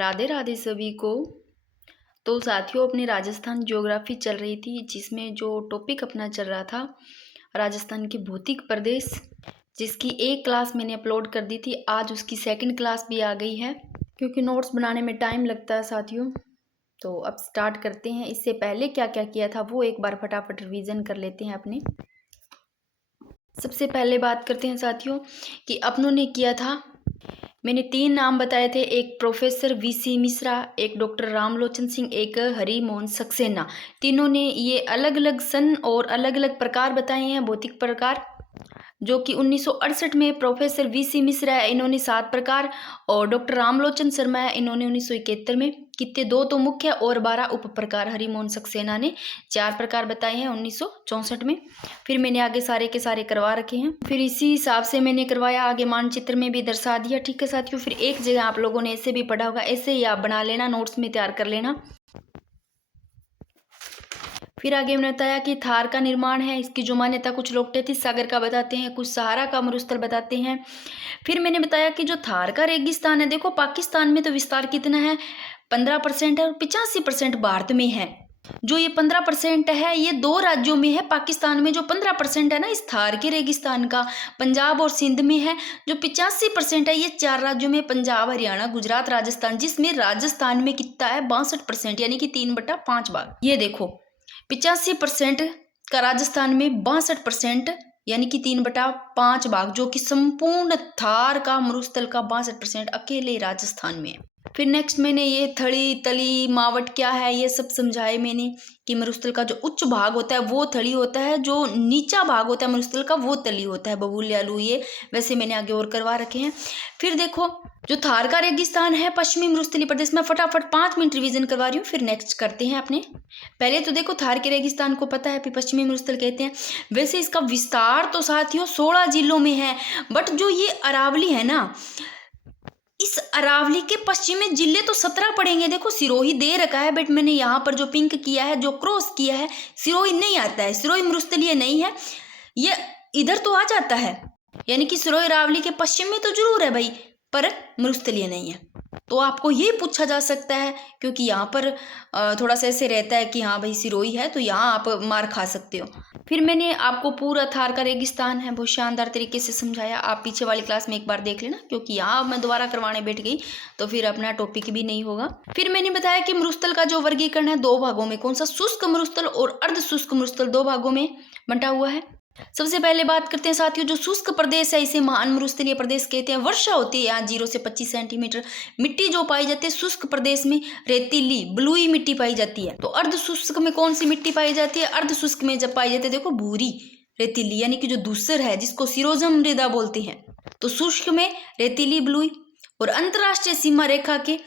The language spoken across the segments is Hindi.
राधे राधे सभी को। तो साथियों, अपनी राजस्थान ज्योग्राफी चल रही थी, जिसमें जो टॉपिक अपना चल रहा था राजस्थान के भौतिक प्रदेश, जिसकी एक क्लास मैंने अपलोड कर दी थी। आज उसकी सेकंड क्लास भी आ गई है, क्योंकि नोट्स बनाने में टाइम लगता है साथियों। तो अब स्टार्ट करते हैं। इससे पहले क्या क्या किया था वो एक बार फटाफट रिवीजन कर लेते हैं अपने। सबसे पहले बात करते हैं साथियों कि अपनों ने किया था, मैंने 3 नाम बताए थे, एक प्रोफेसर वीसी मिश्रा, एक डॉक्टर रामलोचन सिंह, एक हरि मोहन सक्सेना। तीनों ने ये अलग अलग सन और अलग अलग प्रकार बताए हैं, भौतिक प्रकार, जो कि 1968 में प्रोफेसर वीसी मिश्रा है, इन्होंने 7 प्रकार, और डॉक्टर रामलोचन शर्मा है, इन्होंने 1971 में कितने 2 तो मुख्य और 12 उप प्रकार, हरिमोहन सक्सेना ने 4 प्रकार बताए हैं 1964 में। फिर मैंने आगे सारे के सारे करवा रखे हैं, फिर इसी हिसाब से मैंने करवाया, आगे मानचित्र में भी दर्शा दिया। ठीक है साथियों, फिर एक जगह आप लोगों ने ऐसे भी पढ़ा होगा, ऐसे ही आप बना लेना, नोट्स में तैयार कर लेना। फिर आगे मैंने बताया कि थार का निर्माण है, इसकी जो मान्यता कुछ लोग तैतीस सागर का बताते हैं, कुछ सहारा का मरुस्थल बताते हैं। फिर मैंने बताया कि जो थार का रेगिस्तान है, देखो पाकिस्तान में तो विस्तार कितना है, 15% है, और 85% भारत में है। जो ये 15% है, ये 2 राज्यों में है। पाकिस्तान में जो 15% है ना इस थार के रेगिस्तान का, पंजाब और सिंध में है। जो 85% है, ये 4 राज्यों में, पंजाब, हरियाणा, गुजरात, राजस्थान, जिसमें राजस्थान में कितना है 62%, यानी कि 3/5 भाग। ये देखो 85% का राजस्थान में, 62% यानी कि 3/5 भाग, जो कि संपूर्ण थार का मरुस्थल का 62% अकेले राजस्थान में है। फिर नेक्स्ट मैंने ये थड़ी, तली, मावट क्या है ये सब समझाए मैंने, कि मरुस्थल का जो उच्च भाग होता है वो थड़ी होता है, जो नीचा भाग होता है मरुस्थल का वो तली होता है, बबूल आलू, ये वैसे मैंने आगे और करवा रखे हैं। फिर देखो जो थार का रेगिस्तान है पश्चिमी मरुस्थलीय प्रदेश में, फटाफट 5 मिनट रिवीजन करवा रही हूँ, फिर नेक्स्ट करते हैं अपने। पहले तो देखो थार के रेगिस्तान को पता है, फिर पश्चिमी मरुस्थल कहते हैं। वैसे इसका विस्तार तो साथियों 16 जिलों में है, बट जो ये अरावली है ना, इस अरावली के पश्चिमी जिले तो 17 पड़ेंगे। देखो सिरोही दे रखा है, बट मैंने यहाँ पर जो पिंक किया है, जो क्रॉस किया है, सिरोही नहीं आता है, सिरोही मरुस्थलीय नहीं है, ये इधर तो आ जाता है, यानी कि सिरोही अरावली के पश्चिम में तो जरूर है भाई, पर मरुस्थलीय नहीं है। तो आपको ये पूछा जा सकता है, क्योंकि यहाँ पर थोड़ा सा ऐसे रहता है कि हाँ भाई सिरोही है, तो यहाँ आप मार खा सकते हो। फिर मैंने आपको पूरा थार का रेगिस्तान है बहुत शानदार तरीके से समझाया, आप पीछे वाली क्लास में एक बार देख लेना, क्योंकि यहाँ मैं दोबारा करवाने बैठ गई तो फिर अपना टॉपिक भी नहीं होगा। फिर मैंने बताया कि मरुस्थल का जो वर्गीकरण है 2 भागों में, कौन सा, शुष्क मरुस्थल और अर्ध शुष्क मरुस्थल, 2 भागों में बंटा हुआ है। सबसे पहले बात करते हैं साथियों, जो शुष्क प्रदेश है इसे महान मरुस्थलीय प्रदेश कहते हैं। वर्षा होती है यहाँ 0 से 25 सेंटीमीटर। मिट्टी जो पाई जाती है शुष्क प्रदेश में, रेतीली बलुई मिट्टी पाई जाती है। तो अर्ध शुष्क में कौन सी मिट्टी पाई जाती है, अर्ध शुष्क में जब पाई जाती है देखो भूरी रेतीली, यानी कि जो दूसर है, जिसको सिरोजम मृदा बोलते हैं। तो शुष्क में रेतीली बलुई, और अंतरराष्ट्रीय सीमा रेखा के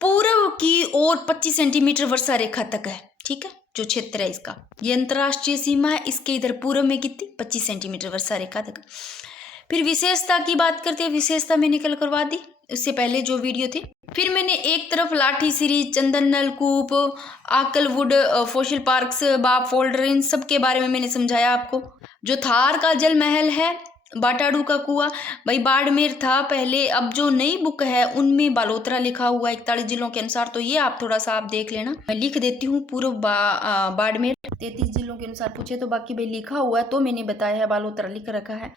पूर्व की ओर 25 सेंटीमीटर वर्षा रेखा तक है। ठीक है, जो क्षेत्र है इसका, ये अंतरराष्ट्रीय सीमा है, इसके इधर पूर्व में कितनी 25 सेंटीमीटर वर्षा रेखा तक। फिर विशेषता की बात करते हैं, विशेषता मैंने कल करवा दी, उससे पहले जो वीडियो थे। फिर मैंने एक तरफ लाठी सीरीज, चंदन नलकूप, आकलवुड, फॉसिल पार्क्स, बाप फोल्डर, इन सब के बारे में मैंने समझाया आपको। जो थार का जल महल है, बाटाडू का कुआं, भाई बाड़मेर था पहले, अब जो नई बुक है उनमें बालोतरा लिखा हुआ है 41 जिलों के अनुसार, तो ये आप थोड़ा सा आप देख लेना, मैं लिख देती हूँ पूर्व बाड़मेर 33 जिलों के अनुसार पूछे तो, बाकी भाई लिखा हुआ है तो मैंने बताया है, बालोतरा लिख रखा है।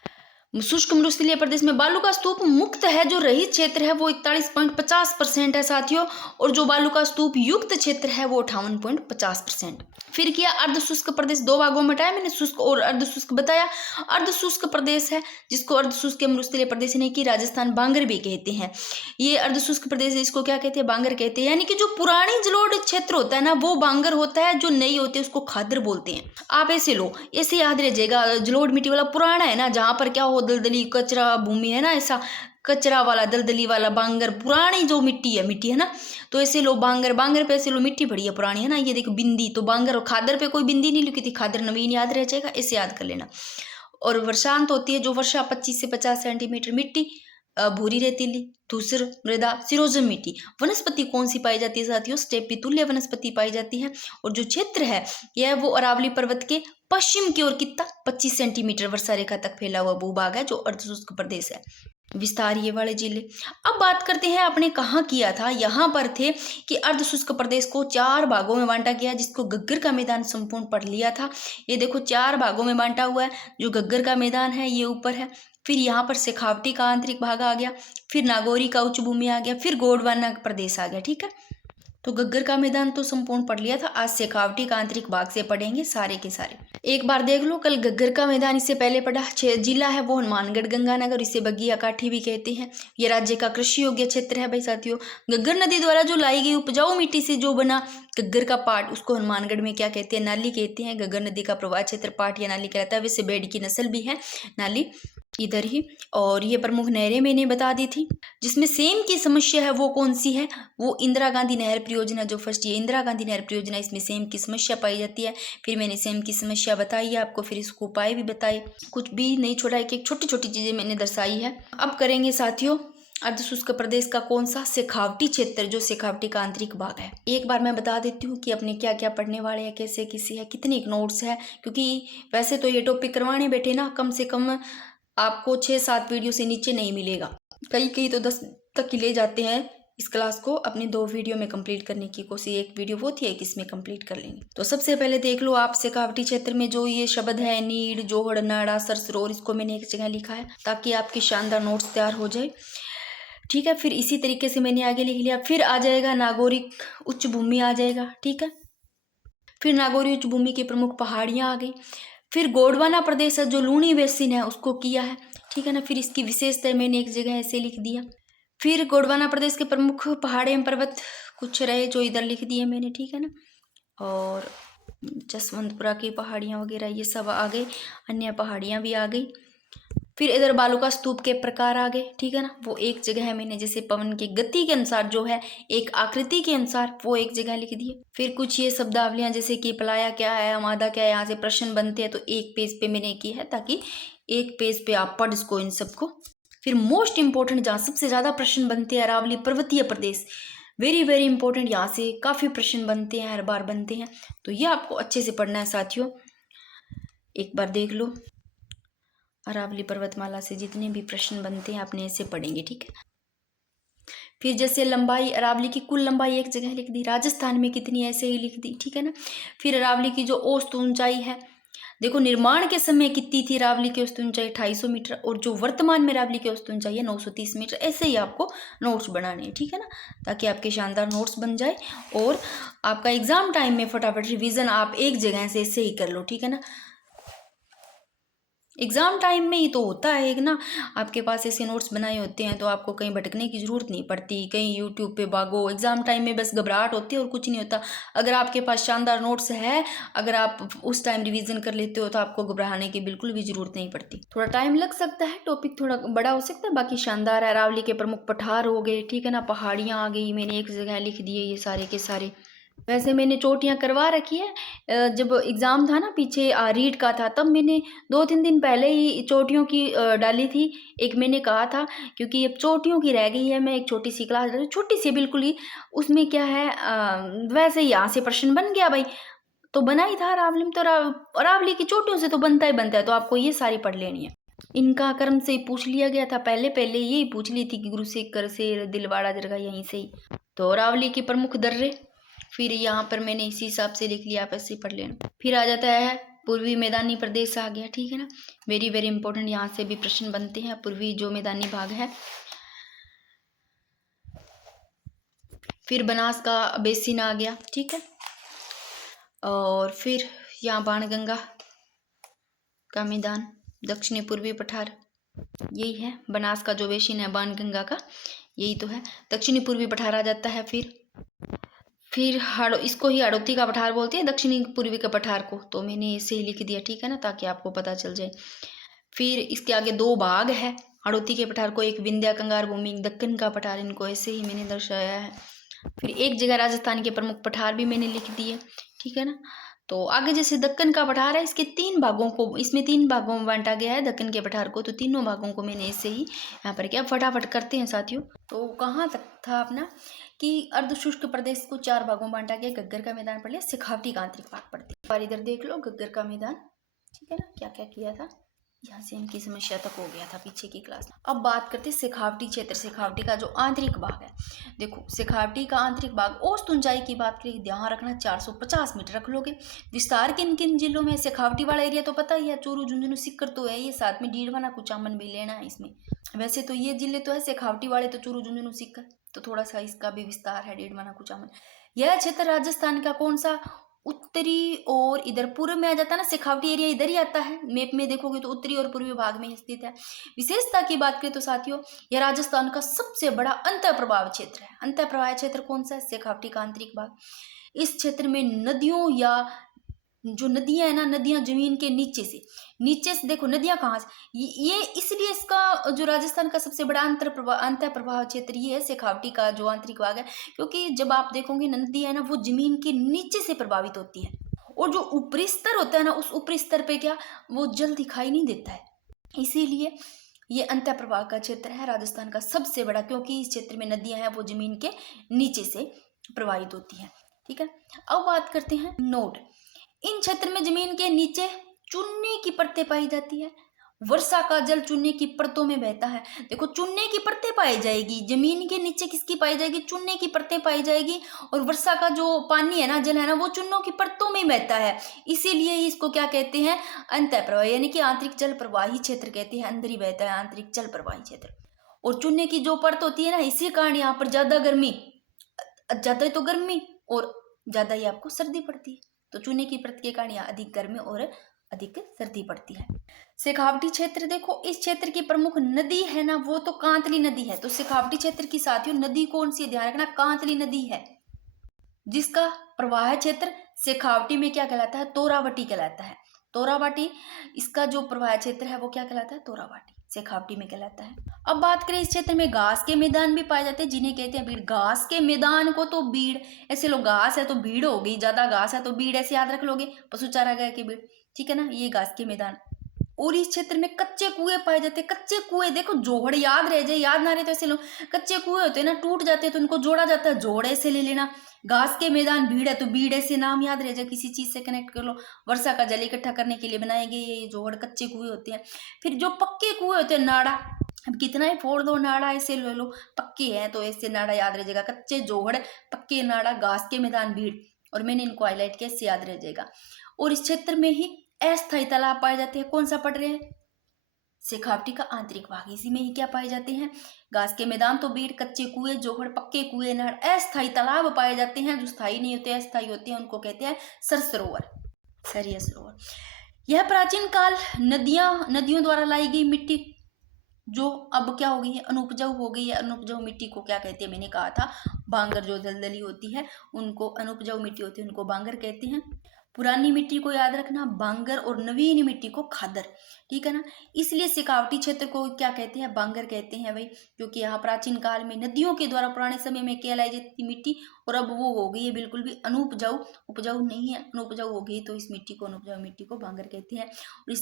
शुष्क मरुस्थलीय प्रदेश में बालू का स्तूप मुक्त है, जो रहित क्षेत्र है वो 41.50% है साथियों, और जो बालू का स्तूप युक्त क्षेत्र है वो 58.50%। फिर किया अर्ध शुष्क प्रदेश, 2 भागों में बताया मैंने, शुष्क और अर्ध शुष्क बताया। अर्ध शुष्क प्रदेश है, जिसको अर्ध शुष्क मरुस्थलीय प्रदेश नहीं कि राजस्थान बांगर भी कहते हैं। ये अर्ध शुष्क प्रदेश, इसको क्या कहते हैं, बांगर कहते हैं, यानी कि जो पुरानी जलोढ़ क्षेत्र होता है ना वो बांगर होता है, जो नई होती है उसको खादर बोलते हैं। आप ऐसे लो, ऐसे याद रह जाएगा, जलोढ़ मिट्टी वाला पुराना है ना, जहाँ पर क्या हो दलदली कचरा भूमि है ना, ऐसा कचरा वाला दलदली वाला बांगर, पुरानी जो मिट्टी है ना, तो ऐसे लो बांगर, बांगर पे ऐसे लो मिट्टी बड़ी है पुरानी है ना, ये देखो बिंदी, तो बांगर, और खादर पे कोई बिंदी नहीं लिखी थी, खादर नवीन याद रह जाएगा, ऐसे याद कर लेना। और वर्षांत होती है जो वर्षा 25 से 50 सेंटीमीटर, मिट्टी भूरी रेतीली, धूसर मृदा, सिरोजम मिट्टी। वनस्पति कौन सी पाई जाती है साथियों, स्टेपी तुल्य वनस्पति पाई जाती है। और जो क्षेत्र है यह वो अरावली पर्वत के पश्चिम की ओर कितना 25 सेंटीमीटर वर्षा रेखा तक फैला हुआ भूभाग है, जो अर्धशुष्क प्रदेश है। विस्तार ये वाले जिले। अब बात करते हैं आपने कहाँ किया था। यहाँ पर थे कि अर्धशुष्क प्रदेश को 4 भागों में बांटा गया, जिसको घग्गर का मैदान संपूर्ण पढ़ लिया था। ये देखो 4 भागों में बांटा हुआ है। जो घग्गर का मैदान है ये ऊपर है, फिर यहाँ पर शेखावटी का आंतरिक भाग आ गया, फिर नागौरी का उच्च भूमि आ गया, फिर गोंडवाना प्रदेश आ गया। ठीक है, तो घग्गर का मैदान तो संपूर्ण पढ़ लिया था। आज शेखावटी का आंतरिक भाग से पढ़ेंगे सारे के सारे। एक बार देख लो, कल घग्गर का मैदान इससे पहले पढ़ा। जिला है वो हनुमानगढ़ गंगानगर, इसे बग्गी काठी भी कहते हैं। ये राज्य का कृषि योग्य क्षेत्र है भाई साथियों। घग्गर नदी द्वारा जो लाई गई उपजाऊ मिट्टी से जो बना घग्गर का पाट, उसको हनुमानगढ़ में क्या कहते हैं, नाली कहते हैं। घग्गर नदी का प्रवाह क्षेत्र पाट या नाली कहलाता है। वैसे भेड़ की नस्ल भी है नाली इधर ही। और ये प्रमुख नहरें मैंने बता दी थी। जिसमें सेम की समस्या है वो कौन सी है, वो इंदिरा गांधी नहर परियोजना। जो फर्स्ट ये इंदिरा गांधी नहर परियोजना, इसमें सेम की समस्या पाई जाती है। फिर मैंने सेम की समस्या बताई है आपको, फिर इसको उपाय भी बताए, कुछ भी नहीं छोड़ा है कि छोटी छोटी चीजें मैंने दर्शाई है। अब करेंगे साथियों अर्धशुष्क प्रदेश का कौन सा, शेखावटी क्षेत्र, जो शेखावटी का आंतरिक भाग है। एक बार मैं बता देती हूँ कि अपने क्या क्या पढ़ने वाले हैं, कैसे किसी है, कितने नोट्स है। क्योंकि वैसे तो ये टॉपिक करवाने बैठे ना, कम से कम आपको 6-7 वीडियो से नीचे नहीं मिलेगा। कई तो 10 तक ही ले जाते हैं इस क्लास को अपनी 2 वीडियो में कंप्लीट करने की कोशिश। एक वीडियो वो थी, एक इसमें कंप्लीट कर लेंगे। तो सबसे पहले देख लो आप शेखावटी क्षेत्र में जो ये शब्द है नीड, जोहड़, नाड़ा, सरसरोर, इसको मैंने एक जगह लिखा है ताकि आपकी शानदार नोट्स तैयार हो जाए। ठीक है, फिर इसी तरीके से मैंने आगे लिख लिया। फिर आ जाएगा नागौरी उच्च भूमि आ जाएगा। ठीक है, फिर नागौरी उच्च भूमि की प्रमुख पहाड़ियाँ आ गई। फिर गोंडवाना प्रदेश है जो लूणी बेसिन है उसको किया है। ठीक है ना, फिर इसकी विशेषता मैंने एक जगह ऐसे लिख दिया। फिर गोंडवाना प्रदेश के प्रमुख पहाड़ एवं पर्वत कुछ रहे जो इधर लिख दिए मैंने। ठीक है ना, और जसवंतपुरा की पहाड़ियाँ वगैरह ये सब आ गए, अन्य पहाड़ियाँ भी आ गई। फिर इधर बालू का स्तूप के प्रकार आ गए। ठीक है ना, वो एक जगह है मैंने जैसे पवन की गति के अनुसार जो है एक आकृति के अनुसार वो एक जगह लिख दिए। फिर कुछ ये शब्दावलियां जैसे कि पलाया क्या है, अमादा क्या है, यहाँ से प्रश्न बनते हैं तो एक पेज पे मैंने की है ताकि एक पेज पे आप पढ़ इसको इन सबको। फिर मोस्ट इंपॉर्टेंट जहाँ सबसे ज्यादा प्रश्न बनते हैं, अरावली पर्वतीय प्रदेश, वेरी वेरी इंपॉर्टेंट, यहाँ से काफी प्रश्न बनते हैं, हर बार बनते हैं, तो ये आपको अच्छे से पढ़ना है साथियों। एक बार देख लो अरावली पर्वतमाला से जितने भी प्रश्न बनते हैं अपने ऐसे पढ़ेंगे। ठीक है, फिर जैसे लंबाई, अरावली की कुल लंबाई एक जगह लिख दी, राजस्थान में कितनी ऐसे ही लिख दी। ठीक है ना, फिर अरावली की जो औसत ऊंचाई है, देखो निर्माण के समय कितनी थी अरावली की औसत ऊंचाई 250 मीटर, और जो वर्तमान में अरावली की औसत ऊंचाई है 930 मीटर। ऐसे ही आपको नोट्स बनाने हैं। ठीक है ना, ताकि आपके शानदार नोट्स बन जाए और आपका एग्जाम टाइम में फटाफट रिविजन आप एक जगह से ऐसे ही कर लो। ठीक है ना, एग्जाम टाइम में ही तो होता है एक ना, आपके पास ऐसे नोट्स बनाए होते हैं तो आपको कहीं भटकने की जरूरत नहीं पड़ती, कहीं यूट्यूब पे भागो। एग्जाम टाइम में बस घबराहट होती है और कुछ नहीं होता। अगर आपके पास शानदार नोट्स है, अगर आप उस टाइम रिवीजन कर लेते हो तो आपको घबराने की बिल्कुल भी जरूरत नहीं पड़ती। थोड़ा टाइम लग सकता है, टॉपिक थोड़ा बड़ा हो सकता है, बाकी शानदार है। अरावली के प्रमुख पठार हो गए। ठीक है ना, पहाड़ियाँ आ गई, मैंने एक जगह लिख दिए ये सारे के सारे। वैसे मैंने चोटियाँ करवा रखी है। जब एग्ज़ाम था ना पीछे रीड का था, तब मैंने 2-3 दिन पहले ही चोटियों की डाली थी। एक मैंने कहा था क्योंकि अब चोटियों की रह गई है, मैं एक छोटी सी क्लास डाली, छोटी सी बिल्कुल ही। उसमें क्या है वैसे यहाँ से प्रश्न बन गया भाई, तो बना ही था अरावली में। तो अरावली की चोटियों से तो बनता ही बनता है, तो आपको ये सारी पढ़ लेनी है। इनका कर्म से ही पूछ लिया गया था, पहले पहले यही पूछ ली थी कि गुरु से कर से दिलवाड़ा दरगाह यहीं से ही। तो अरावली की प्रमुख दर्रे, फिर यहाँ पर मैंने इसी हिसाब से लिख लिया, आप ऐसे ही पढ़ लेना। फिर आ जाता है पूर्वी मैदानी प्रदेश आ गया। ठीक है ना, वेरी वेरी इंपॉर्टेंट, यहाँ से भी प्रश्न बनते हैं। पूर्वी जो मैदानी भाग है। फिर बनास का बेसिन आ गया। ठीक है, और फिर यहाँ बाणगंगा का मैदान, दक्षिणी पूर्वी पठार, यही है बनास का जो बेसिन है बाणगंगा का, यही तो है। दक्षिणी पूर्वी पठार आ जाता है। फिर इसको ही हाड़ौती का पठार बोलते हैं, दक्षिणी पूर्वी का पठार को, तो मैंने इसे ही लिख दिया। ठीक है ना, ताकि आपको पता चल जाए। फिर इसके आगे 2 भाग है हाड़ौती के पठार को, एक विंध्या कंगार भूमि, एक दक्कन का पठार, इनको ऐसे ही मैंने दर्शाया है। फिर एक जगह राजस्थान के प्रमुख पठार भी मैंने लिख दिए। ठीक है ना, तो आगे जैसे दक्कन का पठार है, इसके 3 भागों को, इसमें 3 भागों में बांटा गया है दक्कन के पठार को, तो तीनों भागों को मैंने ऐसे ही यहाँ पर क्या फटाफट करते हैं साथियों। तो कहाँ तक था अपना कि अर्धशुष्क प्रदेश को 4 भागों में बांटा गया, घग्गर का मैदान पढ़ लिया, शेखावटी का आंतरिक भाग पढ़ते। और इधर देख लो घग्गर का मैदान। ठीक है ना, क्या क्या किया था यहाँ से इनकी समस्या तक हो गया था पीछे की क्लास में। अब बात करते हैं शेखावटी क्षेत्र। शेखावटी का जो आंतरिक भाग है, देखो शेखावटी का आंतरिक भाग औसत ऊंचाई की बात करें, ध्यान रखना 450 मीटर रख लोगे। विस्तार किन किन जिलों में? शेखावटी वाला एरिया तो पता ही है, चूरू, झुंझुनू, सीकर तो है ये, साथ में डीडवाना, कुचामन भी लेना है इसमें। वैसे तो ये जिले तो है शेखावटी वाले, तो चूरू, झुंझुनू, सीकर, तो थोड़ा सा इसका भी विस्तार है, डीडवाना, कुचामन। यह क्षेत्र राजस्थान का कौन सा? उत्तरी और इधर पूर्व में आ जाता है ना, शेखावटी एरिया इधर ही आता है, मैप में देखोगे तो उत्तरी और पूर्वी भाग में स्थित है। विशेषता की बात करें तो साथियों, यह राजस्थान का सबसे बड़ा अंतर प्रभाव क्षेत्र है। अंतर प्रभाव क्षेत्र कौन सा है? शेखावटी का आंतरिक भाग। इस क्षेत्र में नदियों या जो नदियां है ना, नदियां जमीन के नीचे से देखो नदियां कहाँ से, ये इसलिए इसका जो राजस्थान का सबसे बड़ा अंतर प्रभाव क्षेत्र ये है शेखावटी का जो आंतरिक भाग है, क्योंकि जब आप देखोगे नदी है ना, वो जमीन के नीचे से प्रभावित होती है, और जो ऊपरी स्तर होता है ना, उस ऊपरी स्तर पे क्या वो जल दिखाई नहीं देता है, इसीलिए ये अंतर प्रभाव का क्षेत्र है राजस्थान का सबसे बड़ा, क्योंकि इस क्षेत्र में नदियां हैं वो जमीन के नीचे से प्रभावित होती है। ठीक है, अब बात करते हैं नोट। इन क्षेत्र में जमीन के नीचे चूने की परतें पाई जाती है। वर्षा का जल चूने की परतों में बहता है। देखो चूने की परतें पाई जाएगी, जमीन के नीचे किसकी पाई जाएगी? चूने की परतें पाई जाएगी, और वर्षा का जो पानी है ना, जल है ना, वो चूनों की परतों में बहता है, इसीलिए इसको क्या कहते हैं? अंतः प्रवाह, यानी कि आंतरिक जल प्रवाही क्षेत्र कहते हैं, अंदर ही बहता है आंतरिक जल प्रवाही क्षेत्र। और चूने की जो परत होती है ना, इसी कारण यहाँ पर ज्यादा गर्मी और ज्यादा ही आपको सर्दी पड़ती है, तो चूने की परत के कारण यहाँ अधिक गर्मी और अधिक सर्दी पड़ती है। शेखावटी क्षेत्र देखो, इस क्षेत्र की प्रमुख नदी है ना, वो तो कांतली नदी है। तो शेखावटी क्षेत्र की साथियों नदी कौन सी है? ध्यान रखना, कांतली नदी है, जिसका प्रवाह क्षेत्र शेखावटी में क्या कहलाता है? तोरावटी कहलाता है। तोरावटी, इसका जो प्रवाह क्षेत्र है वो क्या कहलाता है? तोरावटी, शेखावटी में कहलाता है। अब बात करें, इस क्षेत्र में घास के मैदान भी पाए जाते हैं, जिन्हें कहते हैं बीड़। घास के मैदान को तो बीड़, ऐसे लोग, घास है तो भीड़ हो गई, ज्यादा घास है तो बीड़, ऐसे याद रख लोगे, पशु चारागाह की बीड़, ठीक है ना, ये घास के मैदान। और इस क्षेत्र में कच्चे कुएं पाए जाते हैं। कच्चे कुएं देखो, जोहड़ याद रह जाए, याद ना रहे तो ऐसे लो, कच्चे कुएं होते हैं ना, टूट जाते हैं तो उनको जोड़ा जाता है, जोड़ ऐसे ले लेना। घास के मैदान, भीड़ है तो भीड़, ऐसे नाम याद रह जाए, किसी चीज से कनेक्ट कर लो। वर्षा का जल इकट्ठा करने के लिए बनाए गए ये जोहड़ कच्चे कुएं होते हैं। फिर जो पक्के कुएं होते हैं, नाड़ा, अब कितना ही फोड़ दो नाड़ा, ऐसे ले लो, पक्के हैं तो ऐसे नाड़ा याद रह जाएगा। कच्चे जोहड़, पक्के नाड़ा, घास के मैदान, भीड़, और मैंने इनको हाईलाइट किया, इससे याद रह जाएगा। और इस क्षेत्र में ही अस्थायी तालाब पाए जाते हैं। कौन सा पढ़ रहे हैं? शेखावटी का आंतरिक भाग, इसी में ही क्या पाए जाते हैं? घास के मैदान तो बीड़, कच्चे कुएं, जोहड़, पक्के कुएं, नहर, अस्थायी तालाब पाए जाते हैं, जो स्थायी नहीं होते, अस्थायी होते हैं, उनको कहते हैं सरसरोवर, सरिया सरोवर। यह प्राचीन काल नदियों द्वारा लाई गई मिट्टी, जो अब क्या हो गई है? अनुपजाऊ हो गई है। अनुपजाऊ मिट्टी को क्या कहते हैं? मैंने कहा था बांगर, जो दलदली होती है उनको अनुपजाऊ मिट्टी होती है, उनको बांगर कहते हैं। पुरानी मिट्टी को याद रखना बांगर, और नवीन मिट्टी को खादर, ठीक है ना। इसलिए शेखावटी क्षेत्र को क्या कहते हैं? बांगर कहते हैं भाई, क्योंकि यहाँ प्राचीन काल में नदियों के द्वारा पुराने समय में क्या लाई जाती थी? मिट्टी, और अब वो हो गई है बिल्कुल भी अनुपजाऊ, उपजाऊ नहीं है, अनुपजाऊ हो गई, तो इस मिट्टी को, अनुपजाऊ मिट्टी को बांगर कहते हैं। और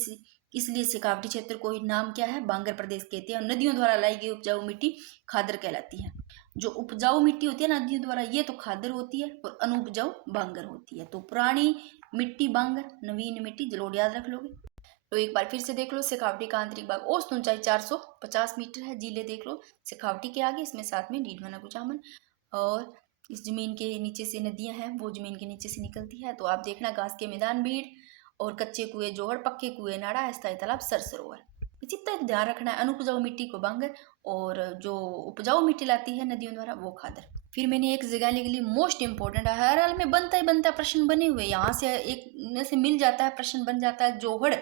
इसलिए शेखावटी क्षेत्र को नाम क्या है? बांगर प्रदेश कहते हैं। और नदियों द्वारा लाई गई उपजाऊ मिट्टी खादर कहलाती है। जो उपजाऊ मिट्टी होती है ना नदियों द्वारा, ये तो खादर होती है, और अनुपजाऊ बांगर होती है। तो पुरानी मिट्टी बांगर, नवीन मिट्टी जलोढ़, याद रख लोगे। तो एक बार फिर से देख लो, शेखावटी का आंतरिक भाग औसत ऊंचाई 450 मीटर है। जिले देख लो शेखावटी के आगे, इसमें साथ में डीडवाना, कुचामन, और इस जमीन के नीचे से नदियां हैं वो जमीन के नीचे से निकलती है। तो आप देखना, घास के मैदान भीड़, और कच्चे कुएं जोहड़, पक्के कुएं नाड़ा, अस्थायी तालाब सरसरोवर। इसी तरह ध्यान रखना है, अनुपजाऊ मिट्टी को बांगर, और जो उपजाऊ मिट्टी लाती है नदियों द्वारा वो खादर। फिर मैंने एक जगह लिख ली, मोस्ट इंपोर्टेंट, हर हाल में बनता ही बनता प्रश्न बने हुए, यहाँ से एक से मिल जाता है, प्रश्न बन जाता है। जोहड़,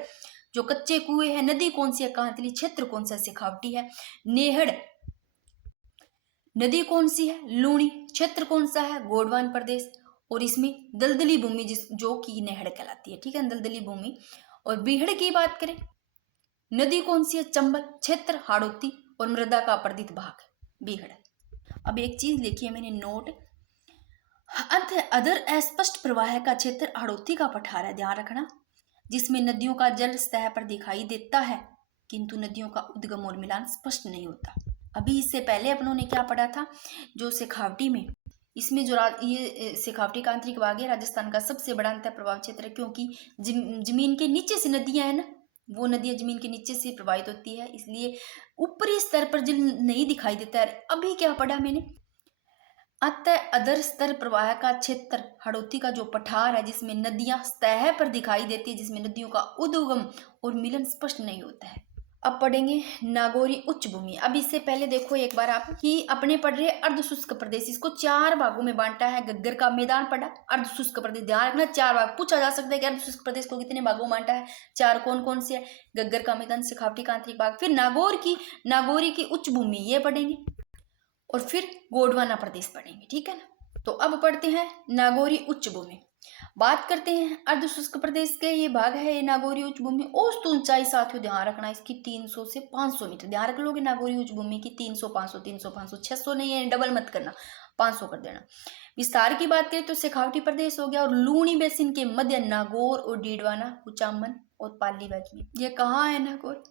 जो कच्चे कुएं है, नदी कौन सी है? कांतली। क्षेत्र कौन सा? शेखावटी है। नेहड़, नदी कौन सी है? लूणी। क्षेत्र कौन सा है? गोंडवान प्रदेश। और इसमें दलदली भूमि जो कि नेहड़ कहलाती है, ठीक है, दलदली भूमि। और बीहड़ की बात करें, नदी कौन सी है? चंबल। क्षेत्र हाड़ौती, और मृदा का अपर्दित भाग बीहड़। अब एक चीज लिखी है मैंने नोट, अदर अस्पष्ट प्रवाह का क्षेत्र हाड़ौती का पठार है, ध्यान रखना, जिसमें नदियों का जल सतह पर दिखाई देता है, किंतु नदियों का उद्गम और मिलान स्पष्ट नहीं होता। अभी इससे पहले अपनों ने क्या पढ़ा था? जो शेखावटी में, इसमें जो ये शेखावटी का आंतरिक भाग है, राजस्थान का सबसे बड़ा अंतर प्रभाव क्षेत्र है, क्योंकि जमीन के नीचे से नदियां है ना, वो नदियाँ जमीन के नीचे से प्रवाहित होती है, इसलिए ऊपरी स्तर पर जल नहीं दिखाई देता है। अभी क्या पढ़ा मैंने, अतः अधर स्तर प्रवाह का क्षेत्र हड़ौती का जो पठार है, जिसमें नदियां सतह पर दिखाई देती है, जिसमें नदियों का उद्गम और मिलन स्पष्ट नहीं होता है। अब पढ़ेंगे नागौरी उच्च भूमि। अब इससे पहले देखो एक बार आप कि अपने पढ़ रहे अर्ध शुष्क प्रदेश, इसको 4 भागों में बांटा है। गग्गर का मैदान पढ़ा, अर्ध शुष्क प्रदेश, ध्यान रखना 4 भाग पूछा जा सकता है कि अर्ध शुष्क प्रदेश को कितने भागों में बांटा है। 4 कौन कौन से है, गग्गर का मैदान, शेखावटी का आंतरिक भाग, फिर नागौरी की उच्च भूमि ये पढ़ेंगे, और फिर गोंडवाना प्रदेश पढ़ेंगे, ठीक है ना। तो अब पढ़ते हैं नागौरी उच्च भूमि। बात करते हैं अर्ध शुष्क प्रदेश के, ये भाग है ये नागौरी उच्च भूमि। औसत ऊंचाई साथियों ध्यान रखना इसकी 300 से 500 मीटर, ध्यान रख लोगे नागौरी उच्च भूमि की 300 500 300 500, 600 नहीं है, डबल मत करना, 500 कर देना। विस्तार की बात करें तो शेखावटी प्रदेश हो गया, और लूणी बेसिन के मध्य नागौर और डीडवाना, कुचामन और पाली बैच में। ये कहाँ है नागौर,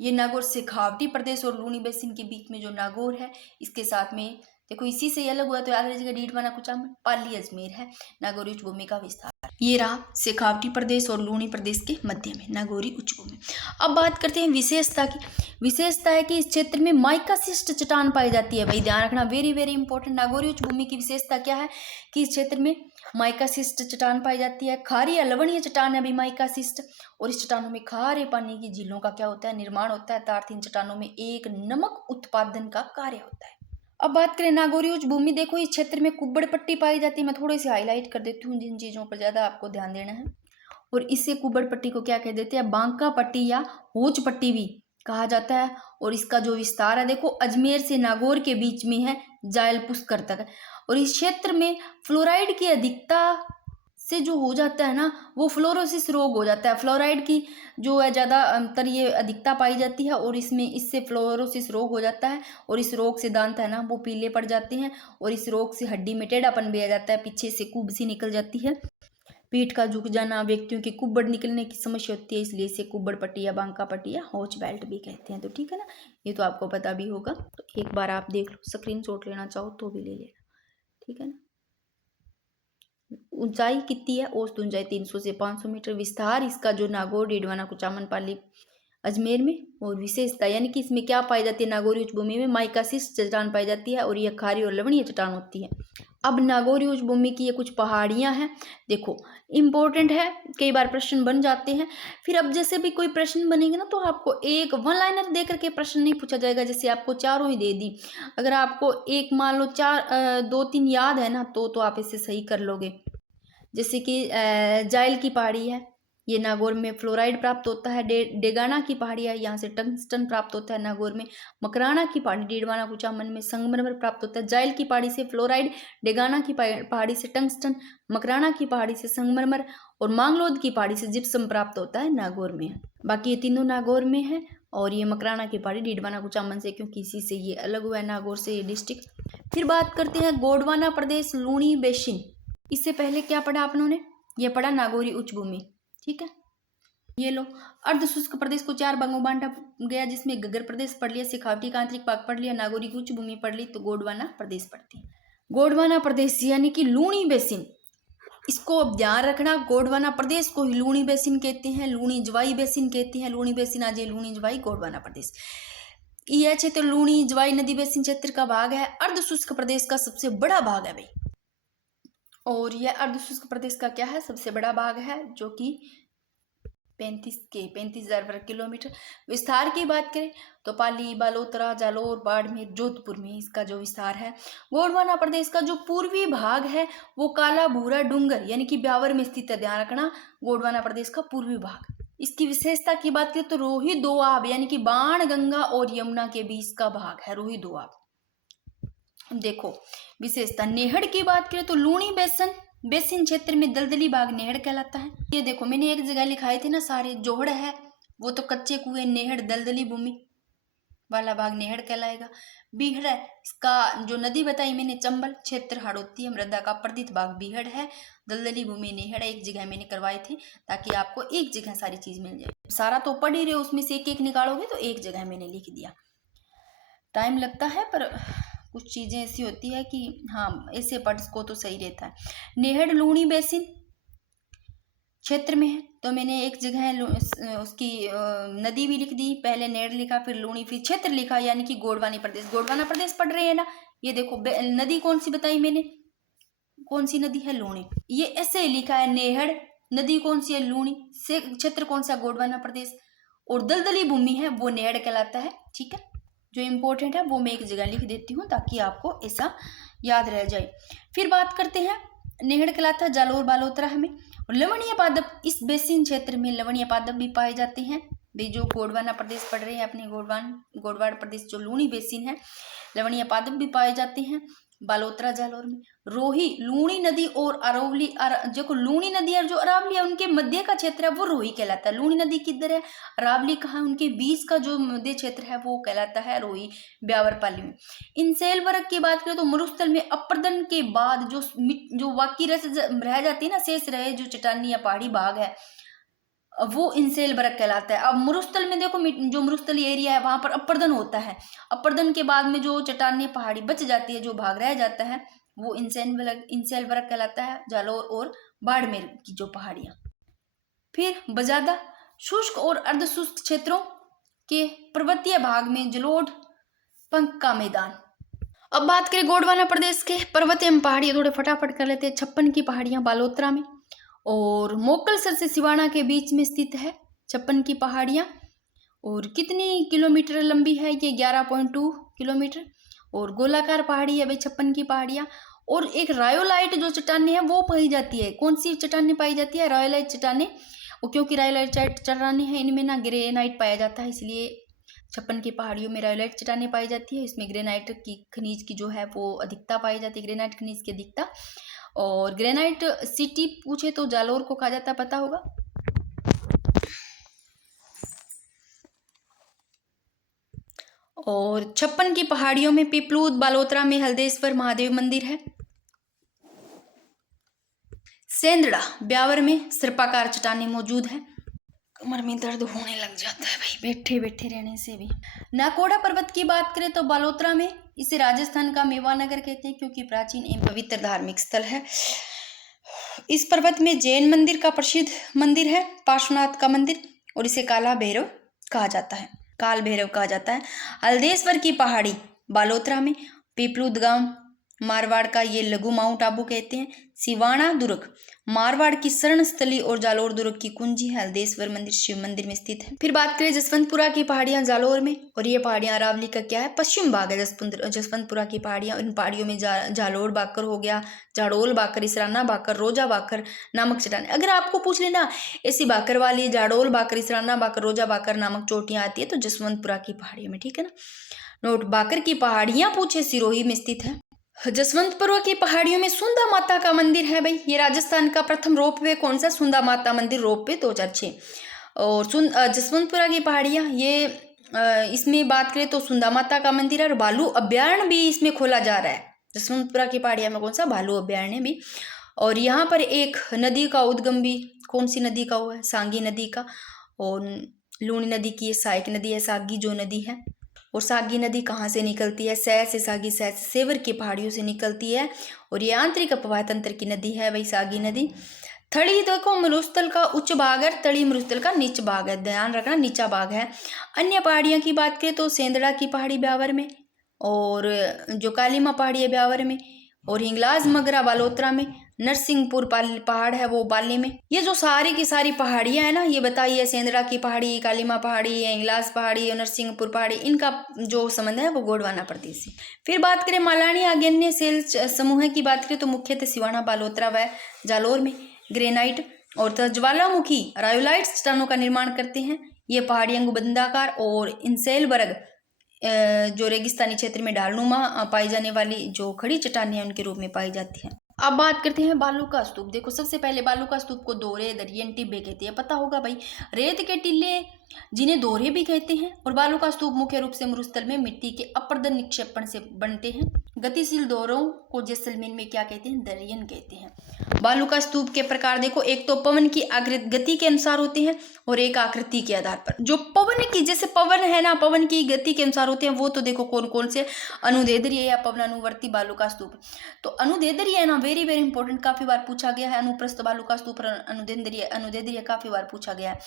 ये नागौर शेखावटी प्रदेश और लूणी बेसिन के बीच में जो नागौर है, इसके साथ में देखो इसी से अलग हुआ तो याद रखिएगा, डीडवाना, कुचामन, पाली, अजमेर है नागौरी उच्च भूमि का विस्तार। ये रहा शेखावटी प्रदेश और लूणी प्रदेश के मध्य में नागौरी उच्च भूमि। अब बात करते हैं विशेषता की। विशेषता है कि इस क्षेत्र में माइकासिस्ट चट्टान पाई जाती है। भाई ध्यान रखना, वेरी वेरी इंपॉर्टेंट। नागौरी उच्च भूमि की विशेषता क्या है कि इस क्षेत्र में माइकासिस्ट चट्टान पाई जाती है। खारी या लवणीय चट्टान है अभी माइकासिस्ट, और इस चट्टानों में खारे पानी की झीलों का क्या होता है, निर्माण होता है, अर्थात इन चट्टानों में एक नमक उत्पादन का कार्य होता है। अब बात करें नागौरी उच्च भूमि, देखो इस क्षेत्र में कुब्बड़ पट्टी पाई जाती है। मैं थोड़ी सी हाईलाइट कर देती हूँ जिन चीजों पर ज्यादा आपको ध्यान देना है। और इससे कुब्बड़ पट्टी को क्या कह देते हैं, बांका पट्टी या होच पट्टी भी कहा जाता है। और इसका जो विस्तार है देखो अजमेर से नागौर के बीच में है, जायल पुष्कर तक। और इस क्षेत्र में फ्लोराइड की अधिकता से जो हो जाता है ना, वो फ्लोरोसिस रोग हो जाता है। फ्लोराइड की जो है ज़्यादातर ये अधिकता पाई जाती है, और इसमें इससे फ्लोरोसिस रोग हो जाता है। और इस रोग से दांत है ना वो पीले पड़ जाते हैं, और इस रोग से हड्डी में टेढ़ापन भी आ जाता है, पीछे से कुब सी निकल जाती है, पीठ का झुक जाना, व्यक्तियों की कुब्बड़ निकलने की समस्या होती है, इसलिए इसे कुब्बड़ पट्टी या बांका पट्टी या होच बेल्ट भी कहते हैं। तो ठीक है ना, ये तो आपको पता भी होगा, तो एक बार आप देख लो, स्क्रीनशॉट लेना चाहो तो भी ले लेना, ठीक है ना। ऊंचाई कितनी है, औसत ऊंचाई 300 से 500 मीटर। विस्तार इसका जो नागौर, डीडवाना, कुचामन, पाली, अजमेर में। और विशेषता यानी कि इसमें क्या पाई जाती है, नागौरी उच्च भूमि में माइकासिस्ट चट्टान पाई जाती है, और यह खारी और लवणीय चट्टान होती है। अब नागौरी उच्च भूमि की ये कुछ पहाड़ियां हैं, देखो इंपॉर्टेंट है, कई बार प्रश्न बन जाते हैं। फिर अब जैसे भी कोई प्रश्न बनेंगे ना, तो आपको एक वन लाइनर दे करके प्रश्न नहीं पूछा जाएगा, जैसे आपको चारों ही दे दी। अगर आपको एक मान लो 2-3 याद है ना, तो आप इसे सही कर लोगे। जैसे कि जाइल की पहाड़ी है, ये नागौर में फ्लोराइड प्राप्त होता है। डेगाना की पहाड़ी है, यहाँ से टंगस्टन प्राप्त होता है नागौर में। मकराना की पहाड़ी, डीडवाना, कुचामन में संगमरमर प्राप्त होता है। जाइल की पहाड़ी से फ्लोराइड, डेगाना की पहाड़ी से टंगस्टन, मकराना की पहाड़ी से संगमरमर, और मांगलोद की पहाड़ी से जिप्सम प्राप्त होता है नागौर में। बाकी ये तीनों नागौर में है, और ये मकराना की पहाड़ी डीडवाना, कुचामन से, क्योंकि इसी से ये अलग हुआ है नागौर से ये डिस्ट्रिक्ट। फिर बात करते हैं गोंडवाना प्रदेश, लूणी बेसिन। इससे पहले क्या पढ़ा आप लोगों ने, ये पढ़ा नागौरी उच्च भूमि, ठीक है। ये लो अर्ध शुष्क प्रदेश को 4 भागों में बांटा गया, जिसमें गग्गर प्रदेश पढ़ लिया, शेखावटी का आंतरिक भाग पढ़ लिया, नागौरी की उच्च भूमि पढ़ ली, तो गोंडवाना प्रदेश पढ़ती है। गोंडवाना प्रदेश यानी कि लूणी बेसिन, इसको अब ध्यान रखना, गोंडवाना प्रदेश को ही लूणी बेसिन कहते हैं, लूणी जवाई बेसिन कहते हैं। लूणी बेसिन आज ये लूणी जवाई गोंडवाना प्रदेश। यह क्षेत्र लूणी जवाई नदी बेसिन क्षेत्र का भाग है, अर्ध शुष्क प्रदेश का सबसे बड़ा भाग है भाई। और यह अर्ध शुष्क प्रदेश का क्या है, सबसे बड़ा भाग है, जो कि 35,000 वर्ग किलोमीटर। विस्तार की बात करें तो पाली, बालोतरा, जालोर, बाड़मेर, जोधपुर में इसका जो विस्तार है। गोंडवाना प्रदेश का जो पूर्वी भाग है वो काला भूरा डूंगर यानी कि ब्यावर में स्थित है, ध्यान रखना, गोंडवाना प्रदेश का पूर्वी भाग। इसकी विशेषता की बात करें तो रोही दोआब यानी कि बाण गंगा और यमुना के बीच का भाग है रोही दोआब। देखो विशेषता, नेहड़ की बात करें तो लूणी बेसिन क्षेत्र में दलदली भाग नेहड़ कहलाता है। ये देखो मैंने एक जगह लिखाए थे ना सारे, जोहड़ है वो तो कच्चे कुएं, नेहड़ दलदली भूमि वाला भाग नेहड़ कहलाएगा। बीहड़ है, इसका जो नदी बताई मैंने चंबल, क्षेत्र हाड़ौती मृदा का प्रदित भाग बीहड़ है, दलदली भूमि नेहड़ है। एक जगह मैंने करवाए थे ताकि आपको एक जगह सारी चीज मिल जाए। सारा तो पढ़ ही रहे, उसमें से एक एक निकालोगे तो एक जगह मैंने लिख दिया। टाइम लगता है पर कुछ चीज़ें ऐसी होती है कि हाँ ऐसे पढ़ को तो सही रहता है। नेहड़ लूणी बेसिन क्षेत्र में है। तो मैंने एक जगह उसकी नदी भी लिख दी, पहले नेड़ लिखा, फिर लूणी, फिर क्षेत्र लिखा, यानी कि गोंडवाना प्रदेश। गोंडवाना प्रदेश पढ़ रहे हैं ना। ये देखो नदी कौन सी बताई मैंने, कौन सी नदी है, लूणी। ये ऐसे लिखा है नेहड़, नदी कौन सी है, लूणी, से क्षेत्र कौन सा, गोंडवाना प्रदेश, और दलदली भूमि है वो नेहड़ कहलाता है। ठीक है, जो इम्पोर्टेंट है वो मैं एक जगह लिख देती हूँ ताकि आपको ऐसा याद रह जाए। फिर बात करते हैं, नेहड़ कहलाता है जालोर बालोतरा में। और लवणीय पादप, इस बेसिन क्षेत्र में लवणीय पादप भी पाए जाते हैं। वे जो गोंडवाना प्रदेश पढ़ रहे हैं अपने गोंडवाना प्रदेश जो लूणी बेसिन है, लवणीय पादप भी पाए जाते हैं बालोतरा जालोर में। रोही, लूणी नदी और अरावली, जो लूणी नदी और जो अरावली है उनके मध्य का क्षेत्र है वो रोही कहलाता है। लूणी नदी किधर है, अरावली कहाँ है, उनके बीच का जो मध्य क्षेत्र है वो कहलाता है रोही, ब्यावर पाली में। इंसेल वर्ग की बात करें तो मरुस्थल में अपरदन के बाद जो बाकी रह जाती है ना, शेष रहे जो चट्टानी या पहाड़ी भाग है वो इंसेल वर्ग कहलाता है। अब मरुस्थल में देखो, जो मरुस्थलीय एरिया है वहां पर अपरदन होता है। अपरदन के बाद में जो चट्टानी पहाड़ी बच जाती है, जो भाग रह जाता है, वो इंसेल वर्ग कहलाता है, जालोर और बाड़मेर की जो पहाड़ियां। फिर बजादा, शुष्क और अर्धशुष्क क्षेत्रों के पर्वतीय भाग में जलोढ़ पंख का मैदान। अब बात करें गोंडवाना प्रदेश के पर्वतीय एवं पहाड़ियां, थोड़े फटाफट कर लेते हैं। 56 की पहाड़ियां बालोतरा में, और मोकलसर से सिवाना के बीच में स्थित है 56 की पहाड़ियां। और कितनी किलोमीटर लंबी है ये, 11.2 किलोमीटर। और गोलाकार पहाड़ी है भाई 56 की पहाड़ियां। और एक रायोलाइट जो चट्टाने हैं वो पाई जाती है। कौन सी चट्टाने पाई जाती है, रायोलाइट चट्टाने। और क्योंकि रायोलाइट चट्टाने हैं इनमें ना ग्रेनाइट पाया जाता है, इसलिए 56 की पहाड़ियों में रायोलाइट चट्टाने पाई जाती है। इसमें ग्रेनाइट की खनिज की जो है वो अधिकता पाई जाती है, ग्रेनाइट खनिज की अधिकता। और ग्रेनाइट सिटी पूछे तो जालोर को कहा जाता है, पता होगा। और 56 की पहाड़ियों में पिपलूद, बालोतरा में हल्देश्वर महादेव मंदिर है। सेंदड़ा, ब्यावर में सर्पाकार चट्टानें मौजूद है। कमर में दर्द होने लग जाता है भाई बैठे बैठे रहने से भी। नाकोड़ा पर्वत की बात करें तो बालोतरा में, इसे राजस्थान का मेवानगर कहते हैं क्योंकि प्राचीन एवं पवित्र धार्मिक स्थल है। इस पर्वत में जैन मंदिर का प्रसिद्ध मंदिर है, पार्श्वनाथ का मंदिर, और इसे काला भैरव कहा जाता है, काल भैरव कहा जाता है। हल्देश्वर की पहाड़ी बालोतरा में, पीपलूद गांव मारवाड़ का ये लघु माउंट आबू कहते हैं। सिवाना दुर्ग मारवाड़ की शरण स्थली और जालोर दुर्ग की कुंजी है। हल्देश्वर मंदिर शिव मंदिर में स्थित है। फिर बात करें जसवंतपुरा की पहाड़ियां जालोर में, और ये पहाड़ियां अरावली का क्या है, पश्चिम भाग है जसवंतपुरा की पहाड़ियां। इन पहाड़ियों में जालोर बाकर हो गया, जाडोल बाकर, इसराना बाकर, रोजा बाकर नामक चट्टानें। अगर आपको पूछ लेना ऐसी बाकर वाली जाडोल बाकर, इसराना बाकर, रोजा बाकर नामक चोटियां आती है तो जसवंतपुरा की पहाड़ियों में, ठीक है ना। नोट, बाकर की पहाड़ियां पूछे सिरोही में स्थित है। जसवंतपुरा की पहाड़ियों में सुंदा माता का मंदिर है भाई। ये राजस्थान का प्रथम रोपवे कौन सा, सुंदा माता मंदिर, रोपवे 2006। और जसवंतपुरा की पहाड़ियाँ ये इसमें बात करें तो सुंदा माता का मंदिर है, और भालू अभ्यारण्य भी इसमें खोला जा रहा है। जसवंतपुरा की पहाड़ियाँ में कौन सा, भालू अभ्यारण्य भी। और यहाँ पर एक नदी का उद्गम भी, कौन सी नदी का हुआ है, सांगी नदी का। और लूणी नदी की ये सहायक नदी है, सागी जो नदी है। और सागी नदी कहाँ से निकलती है, सह से सागी, सह से सेवर की पहाड़ियों से निकलती है। और ये आंतरिक अपवाह तंत्र की नदी है भाई सागी नदी। थड़ी देखो मरुस्थल का उच्च भाग है, तड़ी मरुस्थल का नीच भाग है, ध्यान रखना नीचा भाग है। अन्य पहाड़ियाँ की बात करें तो सेंदड़ा की पहाड़ी ब्यावर में, और जो कालीमा पहाड़ी है ब्यावर में, और हिंगलाज मगरा बालोतरा में, नरसिंहपुर पहाड़ है वो बाली में। ये जो सारी की सारी पहाड़ियां है ना, ये बताइए सेंदड़ा की पहाड़ी, कालीमा पहाड़ी, हिंगलाज पहाड़ी और नरसिंहपुर पहाड़ी, इनका जो संबंध है वो गोंडवाना प्रदेश से। फिर बात करें मालानी आग्नेय सेल समूह की बात करें तो मुख्यतः सिवाना, बालोतरा व जालोर में ग्रेनाइट और ज्वालामुखी रायोलाइट चट्टानों का निर्माण करते हैं। ये पहाड़ियां गुंबदाकार और इंसेल वर्ग जो रेगिस्तानी क्षेत्र में ढालनुमा पाई जाने वाली जो खड़ी चट्टानें हैं उनके रूप में पाई जाती हैं। अब बात करते हैं बालू का स्तूप। देखो सबसे पहले बालू का स्तूप को दोहरे दरियन टिब्बे कहते हैं, पता होगा भाई। रेत के टीले जिन्हें दोहरे भी कहते हैं। और बालू का स्तूप मुख्य रूप से मरुस्थल में मिट्टी के अप्रदन निक्षेपण से बनते हैं। गतिशील दोहरों को जैसलमेर में क्या कहते हैं? दरियन कहते हैं। बालू का स्तूप के प्रकार देखो, एक तो पवन की गति के अनुसार होते हैं और एक आकृति के आधार पर। जो पवन की, जैसे पवन है ना, पवन की गति के अनुसार होते हैं, वो तो देखो कौन कौन से, अनुदैर्ध्य या पवन अनुवर्ती बालू का स्तूप। तो अनुदैर्ध्य है ना, वेरी वेरी इंपॉर्टेंट, काफी बार पूछा गया है। अनुप्रस्थ बालू का स्तूप, अनुदैर्ध्य काफी बार पूछा गया है।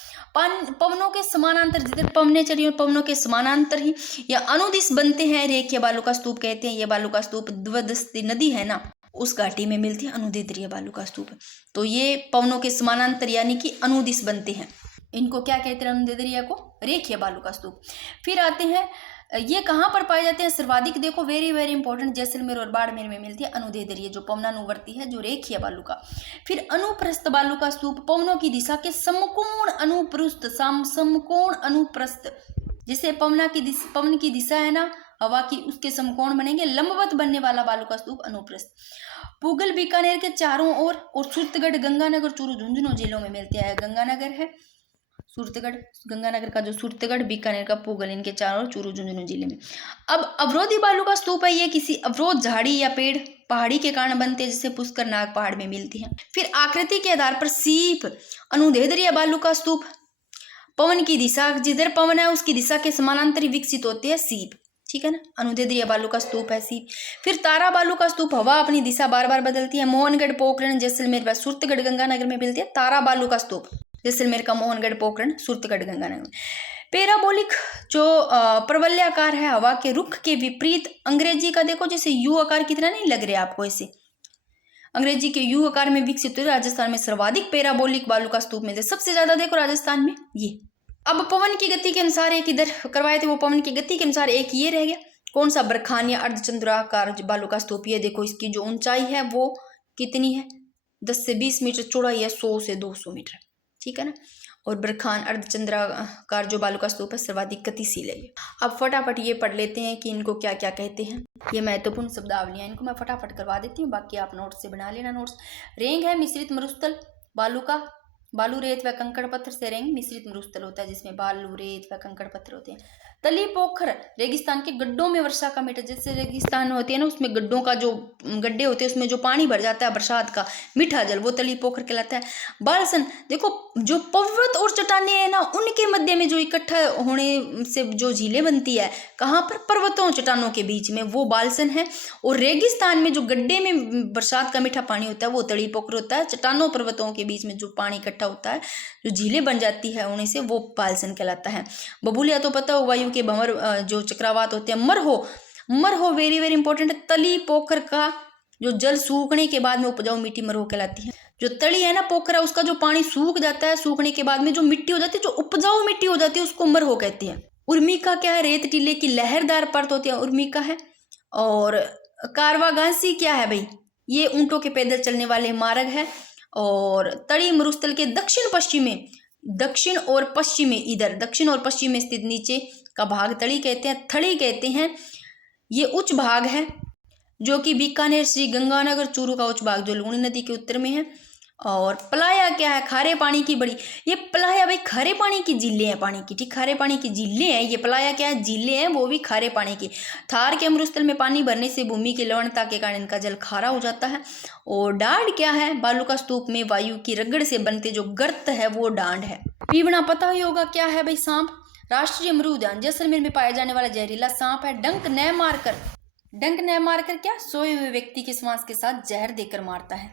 पवनों के समानांतर, जिधर पवने चली पवनों के समानांतर ही या अनुदिश बनते हैं, रेखीय बालू का स्तूप कहते हैं। ये बालू का स्तूप द्वदस्ती नदी है ना, उस घाटी में मिलती है अनुदैर्ध्य बालू का स्तूप। तो ये पवनों के समानांतर यानी कि अनुदिश बनते हैं, इनको क्या कहते हैं? अनुदैर्ध्य को रेखीय बालू का स्तूप। फिर आते हैं, ये कहाँ पर पाए जाते हैं? सर्वाधिक देखो, वेरी वेरी इंपॉर्टेंट, जैसलमेर और बाड़मेर में मिलती है अनुदैर्ध्य, जो पवनानुवर्ती है, जो रेखीय बालू का। फिर अनुप्रस्थ बालू का स्तूप, पवनों की दिशा के समकोण अनुप्रस्थ, समकोण अनुप्रस्थ, जिसे पवन की दिशा है ना हवा की, उसके समकोण बनेंगे, लंबवत बनने वाला बालू का स्तूप अनुप्रस्थ। पूगल बीकानेर के चारों ओर और सूरतगढ़, गंगानगर, चूरू, झुंझुनू जिलों में मिलते हैं। गंगानगर है, सूरतगढ़, गंगानगर का जो सूरतगढ़, बीकानेर का पूगल, इनके चारों ओर, चूरू, झुंझुनू जिले में। अब अवरोधी बालू का स्तूप है, ये किसी अवरोध झाड़ी या पेड़ पहाड़ी के कारण बनते हैं, जिसे पुष्कर नाग पहाड़ में मिलती है। फिर आकृति के आधार पर सीप, अनुदैर्ध्य बालू का स्तूप, पवन की दिशा, जिधर पवन है उसकी दिशा के समानांतर ही विकसित होते हैं सीप, ठीक है ना, अनुदैर्ध्य बालू का स्तूप है सीप। फिर तारा बालू का स्तूप, हवा अपनी दिशा बार बार बदलती है। मोहनगढ़, पोखरण, जैसलमेर व सूरतगढ़, गंगानगर में मिलती है तारा बालू का स्तूप। जैसलमेर का मोहनगढ़, पोखरण, सूरतगढ़, गंगानगर। पैराबोलिक जो प्रवलयाकार है, हवा के रुख के विपरीत। अंग्रेजी का देखो, जैसे यू आकार की तरह नहीं लग रहे आपको, ऐसे अंग्रेजी के यू आकार में विकसित हुए। राजस्थान में सर्वाधिक पैराबोलिक बालू का स्तूप मिलते, सबसे ज्यादा देखो राजस्थान में ये। अब पवन की गति के अनुसार एक इधर करवाए थे, वो पवन की गति के अनुसार एक ये रह गया, कौन सा? बरखान या अर्धचंद्राकार बालू का स्तूप। ये देखो, इसकी जो ऊंचाई है वो कितनी है? 10 से 20 मीटर, चौड़ाई है 100 से 200 मीटर, ठीक है ना। और बरखान अर्धचंद्राकार जो बालू का स्तूप है, सर्वाधिक गतिशील है। अब फटाफट ये पढ़ लेते हैं कि इनको क्या क्या कहते हैं। ये महत्वपूर्ण शब्दावलियां, इनको मैं फटाफट करवा देती हूँ, बाकी आप नोट्स से बना लेना नोट्स। रेंग है मिश्रित मरुस्थल बालू का, बालू, रेत व कंकड़ पत्थर से रेंग मिश्रित मरुस्थल होता है, जिसमें बालू, रेत व कंकड़ पत्थर होते हैं। तली पोखर, रेगिस्तान के गड्ढों में वर्षा का मीठा, जैसे रेगिस्तान होती है ना, उसमें गड्ढों का जो गड्ढे होते हैं, उसमें जो पानी भर जाता है बरसात का, मीठा जल, वो तली पोखर कहलाता है। बालसन, देखो जो पर्वत और चट्टानें हैं ना, उनके मध्य में जो इकट्ठा होने से जो झीलें बनती है, कहाँ पर? पर्वतों चट्टानों के बीच में, वो बालसन है। और रेगिस्तान में जो गड्ढे में बरसात का मीठा पानी होता है, वो तली पोखर होता है। चट्टानों पर्वतों के बीच में जो पानी इकट्ठा होता है, जो झीलें बन जाती है उन्हीं से, वो बालसन कहलाता है। बबूलिया तो पता हो, वायु के भंवर जो चक्रवात होते हैं। मरहो वेरी वेरी इंपॉर्टेंट, तली पोखर का जो जल सूखने के बाद में उपजाऊ मिट्टी मरहो कहलाती है। जो तली है ना पोखरा, उसका जो पानी सूख जाता है, सूखने के बाद में जो मिट्टी हो जाती है, जो उपजाऊ मिट्टी हो जाती है, उसको मरहो कहते हैं। उर्मिका क्या है? रेत टीले की लहरदार परत होती है, उर्मिका है। और कारवागांसी क्या है भाई? ये ऊंटों के पैदल चलने वाले मार्ग है। और तड़ी मरुस्थल के दक्षिण और पश्चिम में, इधर दक्षिण और पश्चिम में स्थित नीचे का भाग तड़ी कहते हैं, थड़ी कहते हैं। ये उच्च भाग है, जो कि बीकानेर, श्री गंगानगर, चूरू का उच्च भाग, जो लूणी नदी के उत्तर में है। और पलाया क्या है? खारे पानी की बड़ी, ये पलाया भाई खारे पानी की झीलें हैं, पानी की, ठीक, खारे पानी की झीलें हैं। ये पलाया क्या है? झीलें हैं, वो भी खारे पानी की। थार के मरुस्थल में पानी भरने से भूमि की लवणता के कारण इनका जल खारा हो जाता है। और डांड क्या है? बालू का स्तूप में वायु की रगड़ से बनते जो गर्त है, वो डांड है। पीवना पता ही होगा क्या है भाई? सांप। राष्ट्रीय मृग उद्यान जैसलमेर में पाया जाने वाला जहरीला सांप है डंक न मारकर क्या? सोए हुए व्यक्ति के श्वास के साथ जहर देकर मारता है।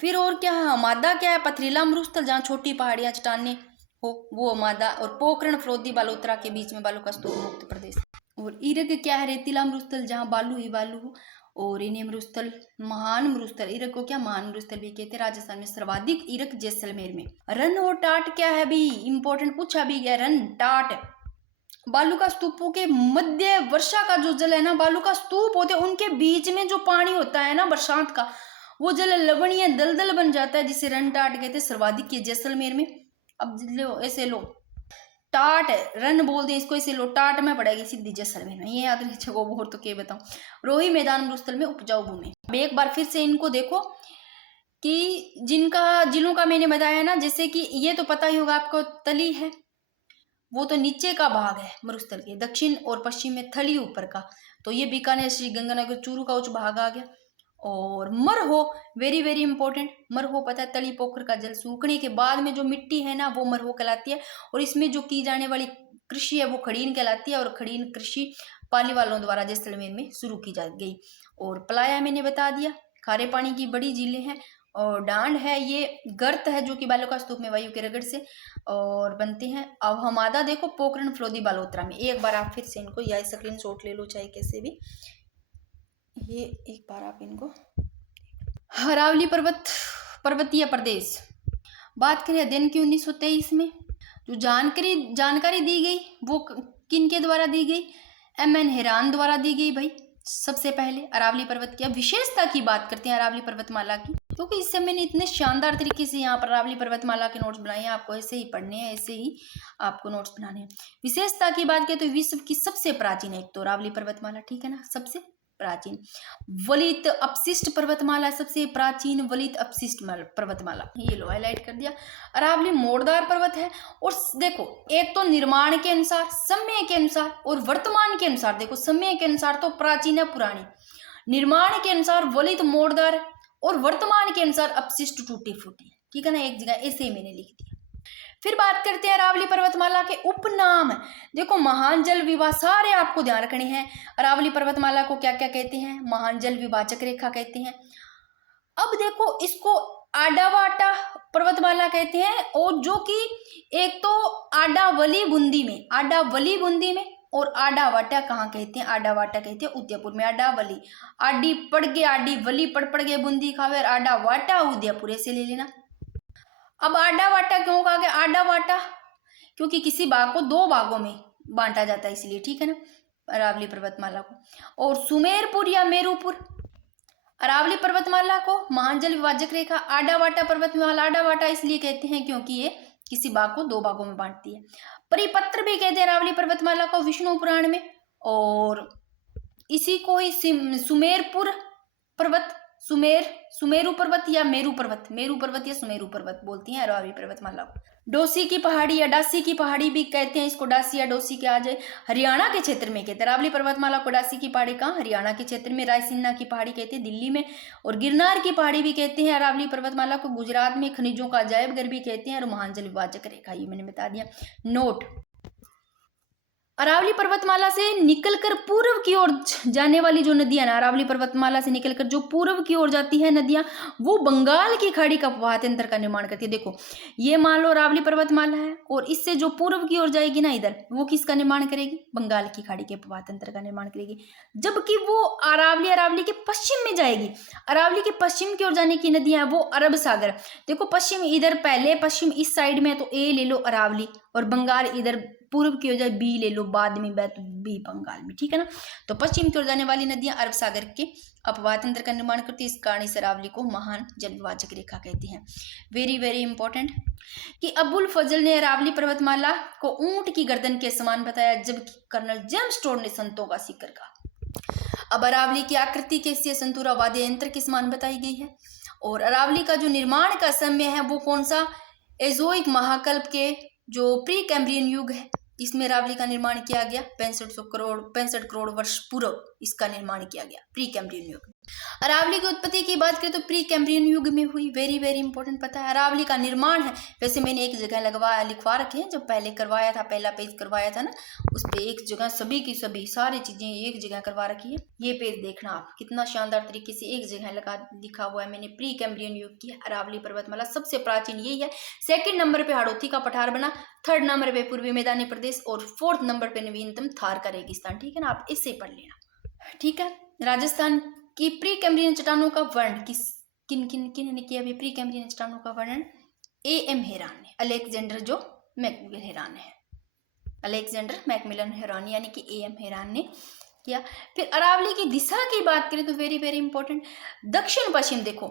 फिर और क्या है? मादा क्या है? पथरीला मरुस्थल, जहाँ छोटी पहाड़ियां चट्टानें हो, वो मादा। और पोखरण, फरोदी, बालोतरा के बीच में बालू का स्तूप मुक्त प्रदेश। और ईरग क्या है? रेतीला मरुस्थल, जहाँ बालू ही बालू हो। और इन्हें मरुस्थल, महान मरुस्थल, ईरग को क्या महान मरुस्थल भी कहते हैं। राजस्थान में सर्वाधिक ईरग जैसलमेर में। रन और टाट क्या है भी? इंपॉर्टेंट पूछा भी गया। रन, टाट, बालू का स्तूपों के मध्य वर्षा का जो जल है ना, बालू का स्तूप होते हैं उनके बीच में जो पानी होता है ना बरसात का, वो जल लवणीय दलदल बन जाता है, जिसे रन टाट कहते हैं। सर्वाधिक ये जैसलमेर में। अब लो ऐसे लो, टाट रन बोल दे इसको, ऐसे लो, टाट में पड़ेगी सीधी जैसलमेर में, ये याद रखिए। और तो क्या बताऊं। रोही मैदान मरुस्थल में उपजाऊ भूमि। अब एक बार फिर से इनको देखो कि जिलों का मैंने बताया ना, जैसे कि ये तो पता ही होगा आपको, तली है, वो तो नीचे का भाग है मरुस्थल के, दक्षिण और पश्चिम में थली ऊपर का, तो ये बीकानेर श्री गंगानगर चूरू का उच्च भाग आ गया। और मरहो, वेरी वेरी इंपॉर्टेंट, मरहो पता है तली पोखर का जल सूखने के बाद में जो मिट्टी है ना वो मरहो कहलाती है, और इसमें जो की जाने वाली कृषि है वो खड़ीन कहलाती है, और खड़ीन कृषि पाली वालों द्वारा जैसलमेर में शुरू की जा गई। और पलाया मैंने बता दिया, खारे पानी की बड़ी झीलें हैं, और डांड है ये गर्त है जो कि बालों का स्तूप में वायु के रगड़ से और बनते हैं। अब हमादा देखो पोखरण फलोदी बालोतरा में, एक बार आप फिर से इनको या स्क्रीन शॉट ले लो चाहे कैसे भी, ये एक बार आप इनको, अरावली पर्वतीय प्रदेश। बात करें अध्ययन की 1923 में जो जानकारी दी गई वो किन के द्वारा दी गई, MN हेरान द्वारा दी गई भाई सबसे पहले अरावली पर्वत की। अब विशेषता की बात करते हैं अरावली पर्वतमाला की, क्योंकि इससे मैंने इतने शानदार तरीके से यहाँ पर अरावली पर्वतमाला के नोट्स बनाए हैं, आपको ऐसे ही पढ़ने हैं, ऐसे ही आपको नोट्स बनाने हैं। विशेषता की बात करें तो विश्व की सबसे प्राचीन एक तो अरावली पर्वतमाला, ठीक है ना, सबसे प्राचीन। वलित अपशिष्ट पर्वतमाला, सबसे प्राचीन वलित अपशिष्ट पर्वतमाला, ये लो हाईलाइट कर दिया। अरावली मोड़दार पर्वत है, और देखो एक तो निर्माण के अनुसार, समय के अनुसार और वर्तमान के अनुसार, देखो समय के अनुसार तो प्राचीन है पुरानी, निर्माण के अनुसार वलित मोड़दार, और वर्तमान के अनुसार अपशिष्ट टूटी फूटी, ठीक है ना, एक जगह ऐसे ही मैंने लिख दिया। फिर बात करते हैं अरावली पर्वतमाला के उपनाम। देखो महान जल विवाह, सारे आपको ध्यान रखने हैं। अरावली पर्वतमाला को क्या क्या कहते हैं, महान जल विभाजक रेखा कहते हैं। अब देखो इसको आडावाटा पर्वतमाला कहते हैं, और जो कि एक तो आडावली बूंदी में और आडावाटा कहाँ कहते हैं, आडावाटा कहते हैं उदयपुर में। आडावली, आडी पड़ गए, आडी वली पड़ गए बूंदी खावे, और आडावाटा उदयपुर, ऐसे ले लेना। अब आडावाटा क्यों कहा गया, आडावाटा क्योंकि किसी भाग को दो भागों में बांटा जाता है इसलिए, ठीक है ना, अरावली पर्वतमाला को। और सुमेरपुर या मेरुपुर, अरावली पर्वतमाला को महान जल विभाजक रेखा आडावाटा पर्वतमाला, आडावाटा इसलिए कहते हैं क्योंकि ये किसी भाग को दो भागों में बांटती है। परिपत्र भी कहते हैं अरावली पर्वतमाला को विष्णु पुराण में, और इसी को ही सुमेरपुर पर्वत, सुमेरु पर्वत या मेरू पर्वत या सुमेरु पर्वत बोलती हैं अरावली पर्वतमाला को। डोसी की पहाड़ी या डासी की पहाड़ी भी कहते हैं इसको, डासी या डोसी के आ जाए, हरियाणा के क्षेत्र में कहते हैं अरावली पर्वतमाला को। डासी की पहाड़ी कहाँ, हरियाणा के क्षेत्र में। रायसीना की पहाड़ी कहते हैं दिल्ली में, और गिरनार की पहाड़ी भी कहते हैं अरावली पर्वतमाला को। गुजरात में खनिजों का अजायब घर भी कहते हैं, और महान जल विभाजक रेखा, ये मैंने बता दिया। नोट, अरावली पर्वतमाला से निकलकर पूर्व की ओर जाने वाली जो नदियां ना, अरावली पर्वतमाला से निकलकर जो पूर्व की ओर जाती है नदियां, वो बंगाल की खाड़ी का प्रवाह तंत्र का निर्माण करती है। देखो ये मान लो अरावली पर्वतमाला है, और इससे जो पूर्व की ओर जाएगी ना इधर, वो किसका निर्माण करेगी, बंगाल की खाड़ी के प्रवाह तंत्र का निर्माण करेगी। जबकि वो अरावली के पश्चिम में जाएगी, अरावली के पश्चिम की ओर जाने की नदियां वो अरब सागर। देखो पश्चिम इधर, पहले पश्चिम इस साइड में है तो ए ले लो अरावली, और बंगाल इधर पूर्व की ओर जाए बी ले लो, बाद में बी बंगाल में, ठीक है ना। तो पश्चिम की ओर जाने वाली नदियां अरब सागर के अपवाह तंत्र का निर्माण करती है, इस कारण इस अरावली को महान जल विभाजक रेखा कहती हैं। वेरी वेरी इंपॉर्टेंट कि अबुल फजल ने अरावली पर्वतमाला को ऊंट की गर्दन के समान बताया, जबकि कर्नल जेम्स टोड ने संतों का शिखर कहा। अब अरावली की आकृति कैसी है, संतूरा वाद्य यंत्र के समान बताई गई है। और अरावली का जो निर्माण का समय है वो कौन सा, एजोइक महाकल्प के जो प्री कैम्ब्रियन युग है, इसमें अरावली का निर्माण किया गया। 65 करोड़ वर्ष पूर्व इसका निर्माण किया गया, प्री कैम्ब्रियन युग। अरावली की उत्पत्ति की बात करें तो प्री कैम्ब्रियन युग में हुई, वेरी वेरी इंपॉर्टेंट पता है। अरावली का निर्माण है, वैसे मैंने एक जगह लिखवा रखे हैं, जब पहले करवाया था, पहला पेज करवाया था ना, उस पर एक जगह सभी की सभी सारी चीजें एक जगह करवा रखी है। ये पेज देखना आप, कितना शानदार तरीके से एक जगह लिखा हुआ है मैंने, प्री कैम्ब्रियन युग की अरावली पर्वतमाला सबसे प्राचीन यही है। सेकंड नंबर पे हाड़ौती का पठार बना, थर्ड नंबर पे पूर्वी मैदानी प्रदेश, और फोर्थ नंबर पे नवीनतम थार का रेगिस्तान, ठीक है ना, आप इससे पढ़ लेना, ठीक है। राजस्थान की प्री कैम्ब्रियन चट्टानों का वर्णन किन ने किया अभी प्री कैम्ब्रियन चट्टानों का वर्णन, AM हेरान ने, अलेक्जेंडर जो मैकमिलन हेरान है, अलेक्जेंडर मैकमिलन हेरान यानी कि AM हेरान ने किया। फिर अरावली की दिशा की बात करें तो वेरी वेरी इंपॉर्टेंट, दक्षिण पश्चिम। देखो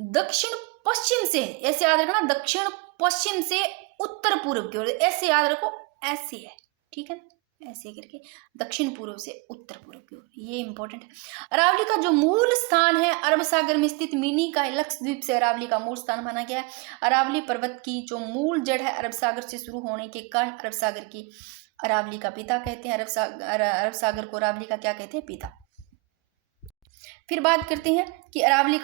दक्षिण पश्चिम से, ऐसे याद रखना, दक्षिण पश्चिम से उत्तर पूर्व की ओर, ऐसे याद रखो, ऐसे है, ठीक है, ऐसे करके दक्षिण पूर्व से उत्तर पूर्व की ओर, ये इंपॉर्टेंट है। अरावली का जो मूल स्थान है अरब सागर में स्थित मिनी का लक्षद्वीप से अरावली का मूल स्थान माना गया है। अरावली पर्वत की जो मूल जड़ है अरब सागर से शुरू होने के कारण अरब सागर की अरावली का पिता कहते हैं। अरब सागर को अरावली का क्या कहते हैं? पिता। फिर बात करते हैं कि अरावली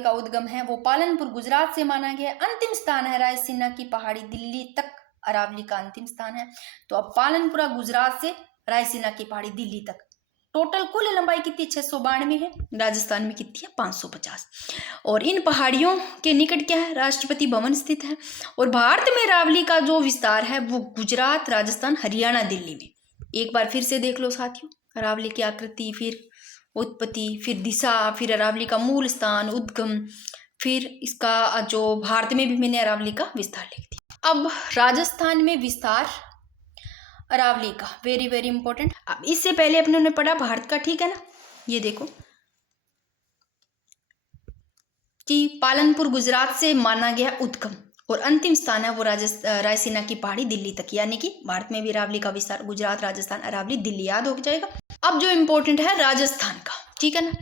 का उद्गम है वो पालनपुर गुजरात से माना गया है। अंतिम स्थान है रायसीना की पहाड़ी दिल्ली तक अरावली का अंतिम स्थान है। तो अब पालनपुरा गुजरात से रायसीना की पहाड़ी दिल्ली तक टोटल कुल लंबाई कितनी? 692 है। राजस्थान में कितनी है? 550। और इन पहाड़ियों के निकट क्या है? राष्ट्रपति भवन स्थित है। और भारत में अरावली का जो विस्तार है वो गुजरात, राजस्थान, हरियाणा, दिल्ली में। एक बार फिर से देख लो साथियों, अरावली की आकृति, फिर उत्पत्ति, फिर दिशा, फिर अरावली का मूल स्थान, उद्गम, फिर इसका जो भारत में भी मैंने अरावली का विस्तार लिख दिया। अब राजस्थान में विस्तार अरावली का, वेरी वेरी इंपॉर्टेंट। अब इससे पहले अपने ने पढ़ा भारत का, ठीक है ना। ये देखो कि पालनपुर गुजरात से माना गया उद्गम और अंतिम स्थान है वो रायसीना की पहाड़ी दिल्ली तक, यानी कि भारत में भी अरावली का विस्तार गुजरात, राजस्थान, अरावली, दिल्ली, याद हो जाएगा। अब जो इंपॉर्टेंट है राजस्थान का, ठीक है ना।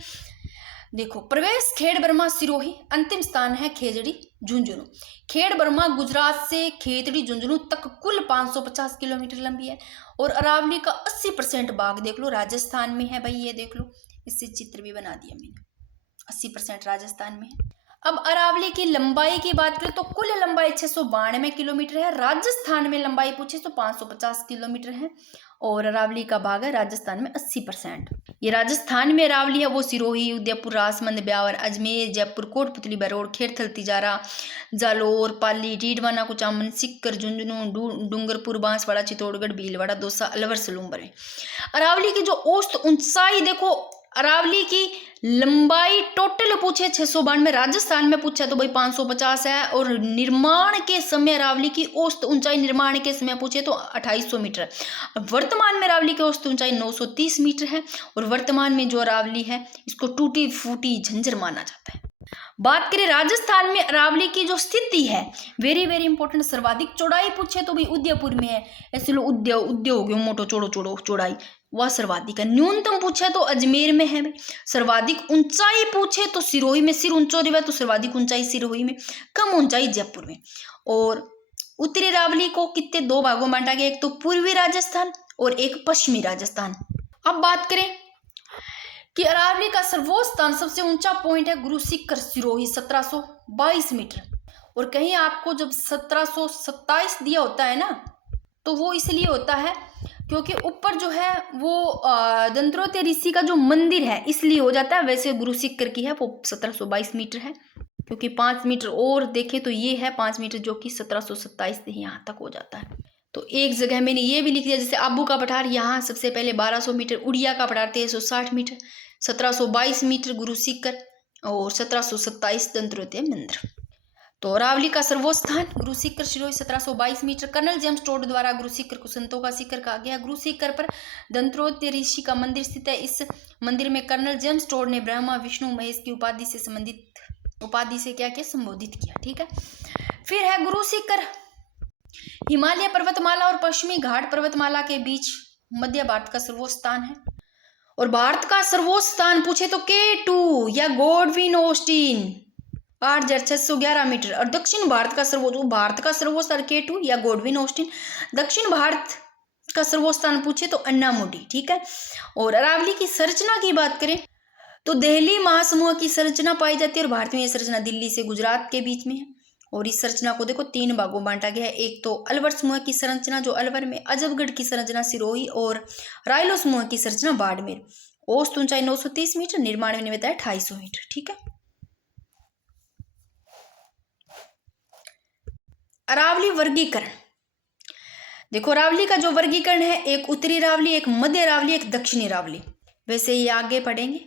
देखो, प्रवेश खेड़ बर्मा सिरोही, अंतिम स्थान है खेजड़ी झुंझुनू। खेड़ बर्मा गुजरात से खेतड़ी झुंझुनू तक कुल 550 किलोमीटर लंबी है। और अरावली का 80% भाग देख लो राजस्थान में है भाई, ये देख लो, इससे चित्र भी बना दिया मैंने। 80% राजस्थान में है। अब अरावली की लंबाई की बात करें तो कुल लंबाई 692 किलोमीटर है। राजस्थान में लंबाई पूछे तो 550 किलोमीटर है। और अरावली का भाग है राजस्थान में 80%। ये राजस्थान में अरावली है वो सिरोही, उदयपुर, राजसमंद, ब्यावर, अजमेर, जयपुर, कोटपुतली, बरोड़, खेड़थल, तिजारा, जालोर, पाली, डीडवाना, कुचामन, सिक्कर, झुंझुनू, डूंगरपुर, बांसवाड़ा, चित्तौड़गढ़, भीलवाड़ा, दौसा, अलवर, सलूंबर है। अरावली की जो औसत ऊंचाई देखो, अरावली की लंबाई टोटल पूछे 692, राजस्थान में पूछा तो भाई 550 है। और निर्माण के समय अरावली की औसत ऊंचाई निर्माण के समय पूछे तो 2800 मीटर। वर्तमान में अरावली की औसत ऊंचाई 930 मीटर है। और वर्तमान में जो अरावली है इसको टूटी फूटी झंझर माना जाता है। बात करें राजस्थान में अरावली की जो स्थिति है, वेरी वेरी इंपॉर्टेंट। सर्वाधिक चौड़ाई पूछे तो भाई उदयपुर में है, ऐसे लो उद्य हो गया मोटो चौड़ो चौड़ाई, वह सर्वाधिक है। न्यूनतम पूछे तो अजमेर में है। सर्वाधिक ऊंचाई पूछे तो सिरोही में, सिर ऊंचो रिवा तो सर्वाधिक ऊंचाई सिरोही में, कम ऊंचाई जयपुर में। और उत्तरी अरावली को कितने 2 भागों में बांटा गया, एक तो पूर्वी राजस्थान और एक पश्चिमी राजस्थान। अब बात करें कि अरावली का सर्वोच्च स्थान, सबसे ऊंचा पॉइंट है गुरु सिक्कर सिरोही 1722 मीटर। और कहीं आपको जब 1727 दिया होता है ना, तो वो इसलिए होता है क्योंकि ऊपर जो है वो दंत्रोत्य ऋषि का जो मंदिर है इसलिए हो जाता है। वैसे गुरु सिक्कर की है वो 1722 मीटर है, क्योंकि 5 मीटर और देखे तो ये है 5 मीटर, जो कि 1727 से यहाँ तक हो जाता है। तो एक जगह मैंने ये भी लिख दिया, जैसे आबू का पठार यहाँ सबसे पहले 1200 मीटर, उड़िया का पठार 1360 मीटर, 1722 मीटर गुरु सिक्कर और 1727 दंत्रोत्य मंदिर। तो अरावली का सर्वोच्च स्थान Guru Shikhar Sirohi 1722 metre. Colonel James Tod द्वारा गुरु सिक्कर को संतों का शिखर कहा गया। गुरु सिक्कर पर दंत्रोत्य ऋषि का मंदिर स्थित है। इस मंदिर में कर्नल जेम्स टोड ने ब्रह्मा, विष्णु, महेश की उपाधि से क्या किया, संबोधित किया। ठीक है। फिर है गुरु सिक्कर हिमालय पर्वतमाला और पश्चिमी घाट पर्वतमाला के बीच मध्य भारत का सर्वोच्च स्थान है। और भारत का सर्वोच्च स्थान पूछे तो K2 या गॉडविन ऑस्टिन 8611 मीटर। और दक्षिण भारत का सर्वोच्च स्थान K2 या गॉडविन ऑस्टिन। दक्षिण भारत का सर्वोच्च स्थान पूछे तो अन्नामुडी। ठीक है। और अरावली की संरचना की बात करें तो दिल्ली महासमूह की संरचना पाई जाती है। और भारत में यह संरचना दिल्ली से गुजरात के बीच में है। और इस संरचना को देखो 3 भागों बांटा गया है। एक तो अलवर समूह की संरचना जो अलवर में, अजबगढ़ की संरचना सिरोही और रायलो समूह की संरचना बाड़मेर। औसत ऊंचाई 930 मीटर, निर्माण में बताया 250 मीटर। ठीक है। अरावली वर्गीकरण देखो, अरावली का जो वर्गीकरण है, एक उत्तरी अरावली, एक मध्य अरावली, एक दक्षिणी अरावली। वैसे ये आगे पढ़ेंगे,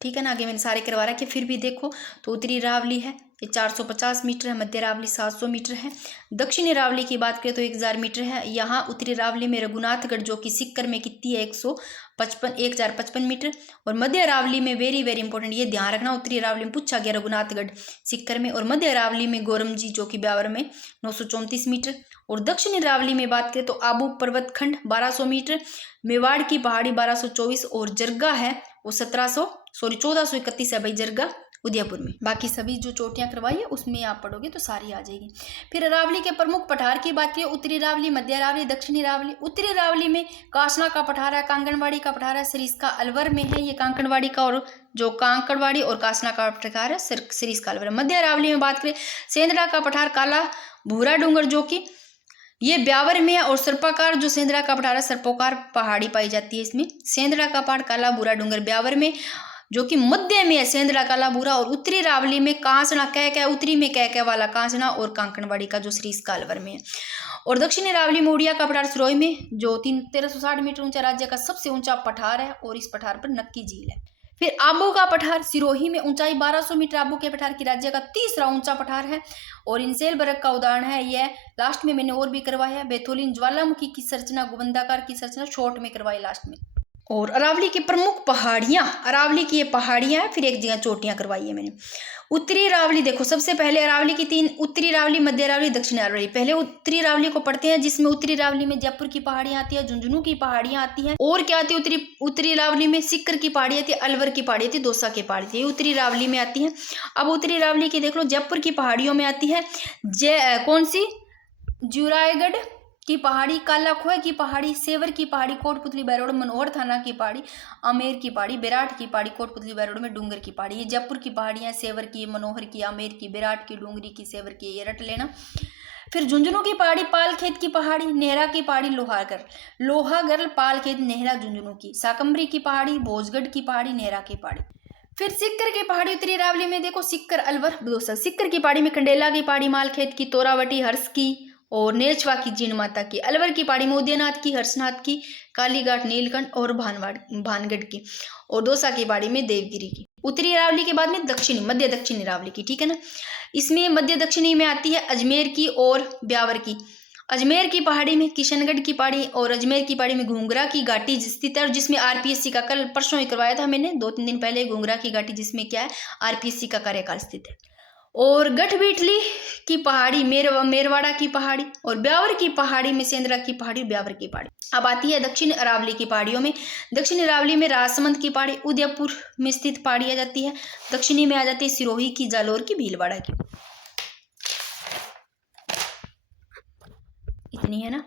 ठीक है ना, आगे मैंने सारे करवा रखे, फिर भी देखो तो उत्तरी अरावली है, ये 450 मीटर है। मध्य अरावली 700 मीटर है। दक्षिणी अरावली की बात करें तो 1000 मीटर है। यहाँ उत्तरी अरावली में रघुनाथगढ़ जो कि सिक्कर में कितनी है 1055 मीटर। और मध्य अरावली में वेरी वेरी इंपॉर्टेंट, ये ध्यान रखना, उत्तरी अरावली में पूछा गया रघुनाथगढ़ सिक्कर में, और मध्य अरावली में गोरमजी जो कि ब्यावर में 934 मीटर। और दक्षिणी अरावली में बात करें तो आबू पर्वत खंड 1200 मीटर, मेवाड़ की पहाड़ी 1224 और जरगा है वो 1431 है भाई, जरगा उदयपुर में। बाकी सभी जो चोटियां करवाई है उसमें आप पढ़ोगे तो सारी आ जाएगी। फिर अरावली के प्रमुख पठार की बात करें, उत्तरी अरावली, मध्य अरावली, दक्षिणी अरावली। उत्तरी अरावली में कासना का पठार है, कांगड़वाड़ी का पठार है, सरिस्का अलवर में है ये कांकड़वाड़ी का, और जो कांकड़वाड़ी और कासना का पठार है सरिस्का अलवर। मध्य अरावली में बात करें, सेंधड़ा का पठार, काला भूरा डूंगर जो कि ये ब्यावर में है, और सर्पाकार जो सेंधड़ा का पठार है, सर्पोकार पहाड़ी पाई जाती है इसमें। सेंधड़ा का पहाड़ काला भूरा डूंगर ब्यावर में जो कि मध्य में है सेंधड़ा काला भूरा, और उत्तरी अरावली में कांसना कह उत्तरी में कह वाला कांसना, और कांकड़वाड़ी का जो सरिस्का अलवर में है। और दक्षिणी अरावली में उड़िया का पठार सिरोही में जो 1360 मीटर ऊंचा राज्य का सबसे ऊंचा पठार है, और इस पठार पर नक्की झील है। फिर आबू का पठार सिरोही में ऊंचाई 1200 मीटर, आबू के पठार की राज्य का तीसरा ऊंचा पठार है, और इनसेल बर्ग का उदाहरण है यह। लास्ट में मैंने और भी करवाया है, बेथोलिन ज्वालामुखी की संरचना, गोबंदाकार की संरचना शॉर्ट में करवाई लास्ट में। और अरावली की प्रमुख पहाड़ियां, अरावली की ये पहाड़ियां हैं, फिर एक जगह चोटियां करवाई है मैंने। उत्तरी अरावली देखो, सबसे पहले अरावली की 3, उत्तरी अरावली, मध्य अरावली, दक्षिण अरावली। पहले उत्तरी अरावली को पढ़ते हैं, जिसमें उत्तरी अरावली में जयपुर की पहाड़ियां आती है, झुंझुनू की पहाड़ियां आती है, और क्या आती है उत्तरी अरावली में सिक्कर की पहाड़ी आती है, अलवर की पहाड़ी आती है, दौसा की पहाड़ी आती है, ये उत्तरी अरावली में आती है। अब उत्तरी अरावली की देख लो, जयपुर की पहाड़ियों में आती है कौन सी, जुरायगढ़ की पहाड़ी, काला खोह की पहाड़ी, सेवर की पहाड़ी, कोटपुतली बैरोड, मनोहर थाना की पहाड़ी, आमेर की पहाड़ी, बेराट की पहाड़ी, कोटपुतली बैरोड में डूंगर की पहाड़ी। ये जयपुर की पहाड़ियां, सेवर की, मनोहर की, आमेर की, बेराट की, डूंगरी की, सेवर की, ये रट लेना। फिर झुंझुनू की पहाड़ी, पालखेत की पहाड़ी, नेहरा की पहाड़ी, लोहागढ़, पालखेत, नेहरा, झुंझुनू की, साकम्बरी की पहाड़ी, भोजगढ़ की पहाड़ी, नेहरा की पहाड़ी। फिर सिक्कर की पहाड़ी उत्तरी अरावली में देखो, सिक्कर अलवर, दोसा। सिक्कर की पहाड़ी में कंडेला की पहाड़ी, मालखेत की, तोरावटी, हर्ष की, और नेचवा की, जीण माता की। अलवर की पहाड़ी में उदयनाथ की, हर्षनाथ की, कालीघाट, नीलकंठ और भानगढ़ की। और दौसा की पहाड़ी में देवगिरी की। उत्तरी अरावली के बाद में दक्षिणी, मध्य दक्षिणी अरावली की, ठीक है ना। इसमें मध्य दक्षिणी में आती है अजमेर की और ब्यावर की। अजमेर की पहाड़ी में किशनगढ़ की पहाड़ी, और अजमेर की पहाड़ी में घुंघरा की घाटी स्थित है, और जिसमें आरपीएससी का कल परसों ही करवाया था मैंने 2-3 दिन पहले, घुंघरा की घाटी, जिसमें क्या है आरपीएससी का कार्यकाल स्थित है। और गठबीठली की पहाड़ी, मेरवाड़ा की पहाड़ी, और ब्यावर की पहाड़ी में सेंधड़ा की पहाड़ी, ब्यावर की पहाड़ी। अब आती है दक्षिण अरावली की पहाड़ियों में। दक्षिण अरावली में राजसमंद की पहाड़ी, उदयपुर में स्थित पहाड़ी आ जाती है। दक्षिणी में आ जाती है सिरोही की, जालोर की, भीलवाड़ा की। इतनी है ना।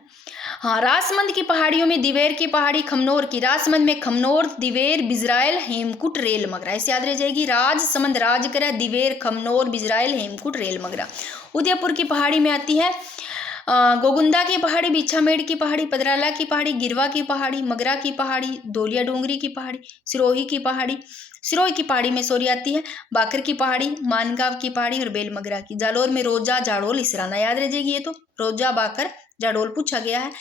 हाँ, राजसमंद की पहाड़ियों में दिवेर की पहाड़ी, खमनोर की। राजसमंद में खमनोर, दिवेर, बिजराइल, हेमकुट, रेल मगरा, ऐसे याद रह जाएगी। राजसमंद, राजगढ़, दिवेर, खमनोर, बिजराइल, हेमकुट, रेल मगरा। उदयपुर की पहाड़ी में आती है गोगुंदा की पहाड़ी, बिछामेड़ की पहाड़ी, पदराला की पहाड़ी, गिरवा की पहाड़ी, मगरा की पहाड़ी, धोलिया डोंगरी की पहाड़ी, सिरोही की पहाड़ी। सिरोही की पहाड़ी में सोरी आती है, बाकर की पहाड़ी, मानगांव की पहाड़ी, और बेलमगरा की। जालोर में रोजा, जाड़ोल, इसराना, याद रह जाएगी ये तो। रोजा, बाकर, जाडोल पूछा गया है।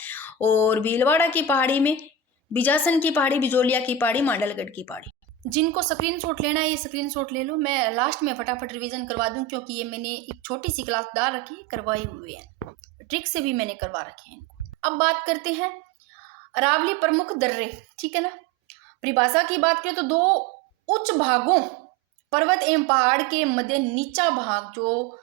और भीलवाड़ा की पहाड़ी में बिजासन की पहाड़ी, बिजोलिया की पहाड़ी, मांडलगढ़ की पहाड़ी। जिनको स्क्रीनशॉट लेना है ये स्क्रीनशॉट ले लो, मैं लास्ट में फटाफट रिवीजन करवा दूं, क्योंकि ये मैंने एक छोटी सी क्लास डाल रखी है, करवाई हुई है, ट्रिक से भी मैंने करवा रखे हैं इनको। अब बात करते हैं अरावली प्रमुख दर्रे, ठीक है ना। परिभाषा की बात करें तो 2 उच्च भागों, पर्वत एवं पहाड़ के मध्य नीचा भाग, जो